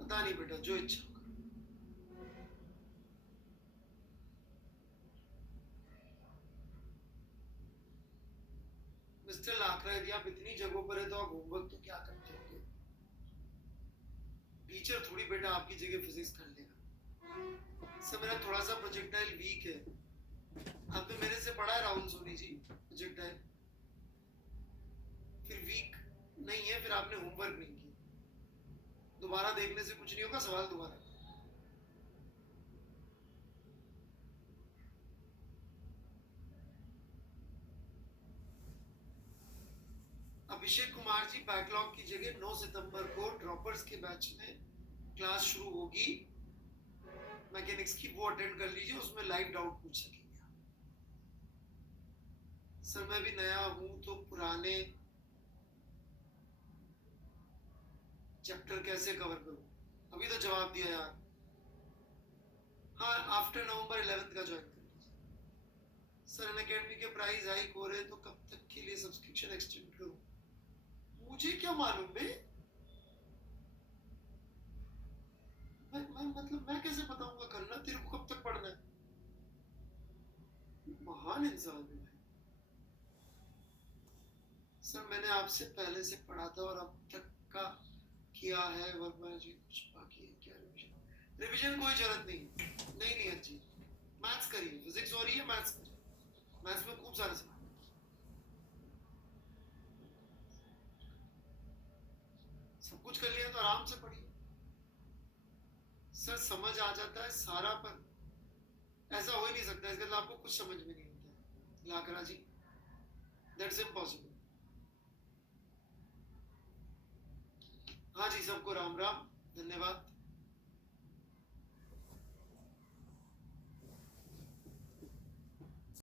पता नहीं बेटा, जो इच्छा होगा। मिस्टर लाखरा यदि आप इतनी जगहों पर है तो आप होमवर्क तो क्या करते होंगे? टीचर थोड़ी बेटा आपकी जगह फिजिक्स कर लेगा। सर मेरा थोड़ा सा प्रोजेक्टाइल वीक है। आपने मेरे से पढ़ा है राहुल सोनी जी प्रोजेक्टाइल, फिर वीक नहीं है, फिर आपने होमवर्क नहीं किया। दोबारा देखने से कुछ नहीं होगा, सवाल दोबारा। अभिषेक कुमार जी बैकलॉग की जगह 9 सितंबर को ड्रॉपर्स के बैच में क्लास शुरू होगी मैकेनिक्स की, वो अटेंड कर लीजिए, उसमें लाइव डाउट पूछ सकेंगे। सर मैं भी नया हूं तो पुराने चैप्टर कैसे कवर करूं? अभी तो जवाब दिया यार। हाँ आफ्टर नवंबर 11 का ज्वाइन कर लीजिए। सर अनअकैडमी के प्राइस हाइक हो रहे तो कब तक के लिए सब्सक्रिप्शन एक्सटेंड करूं? मुझे क्या मालूम बे, मैं मतलब मैं कैसे बताऊंगा करना, तेरे को कब तक पढ़ना है? महान इंसान है भाई। सर मैंने आपसे पहले से पढ़ा था और अब तक का किया है, वर्मा जी कुछ बाकी है क्या? रिवीजन रिवीजन कोई जरूरत नहीं, नहीं नहीं अच्छी मैथ्स करिए, फिजिक्स हो रही है मैथ्स करिए, मैथ्स में खूब सारे सवाल, सब कुछ कर लिया तो आराम से पढ़िए। सर समझ आ जाता है सारा, पर ऐसा हो ही नहीं सकता, इसका आपको कुछ समझ में नहीं आता लाकरा जी, दैट्स इम्पॉसिबल। हाँ जी सबको राम राम, धन्यवाद।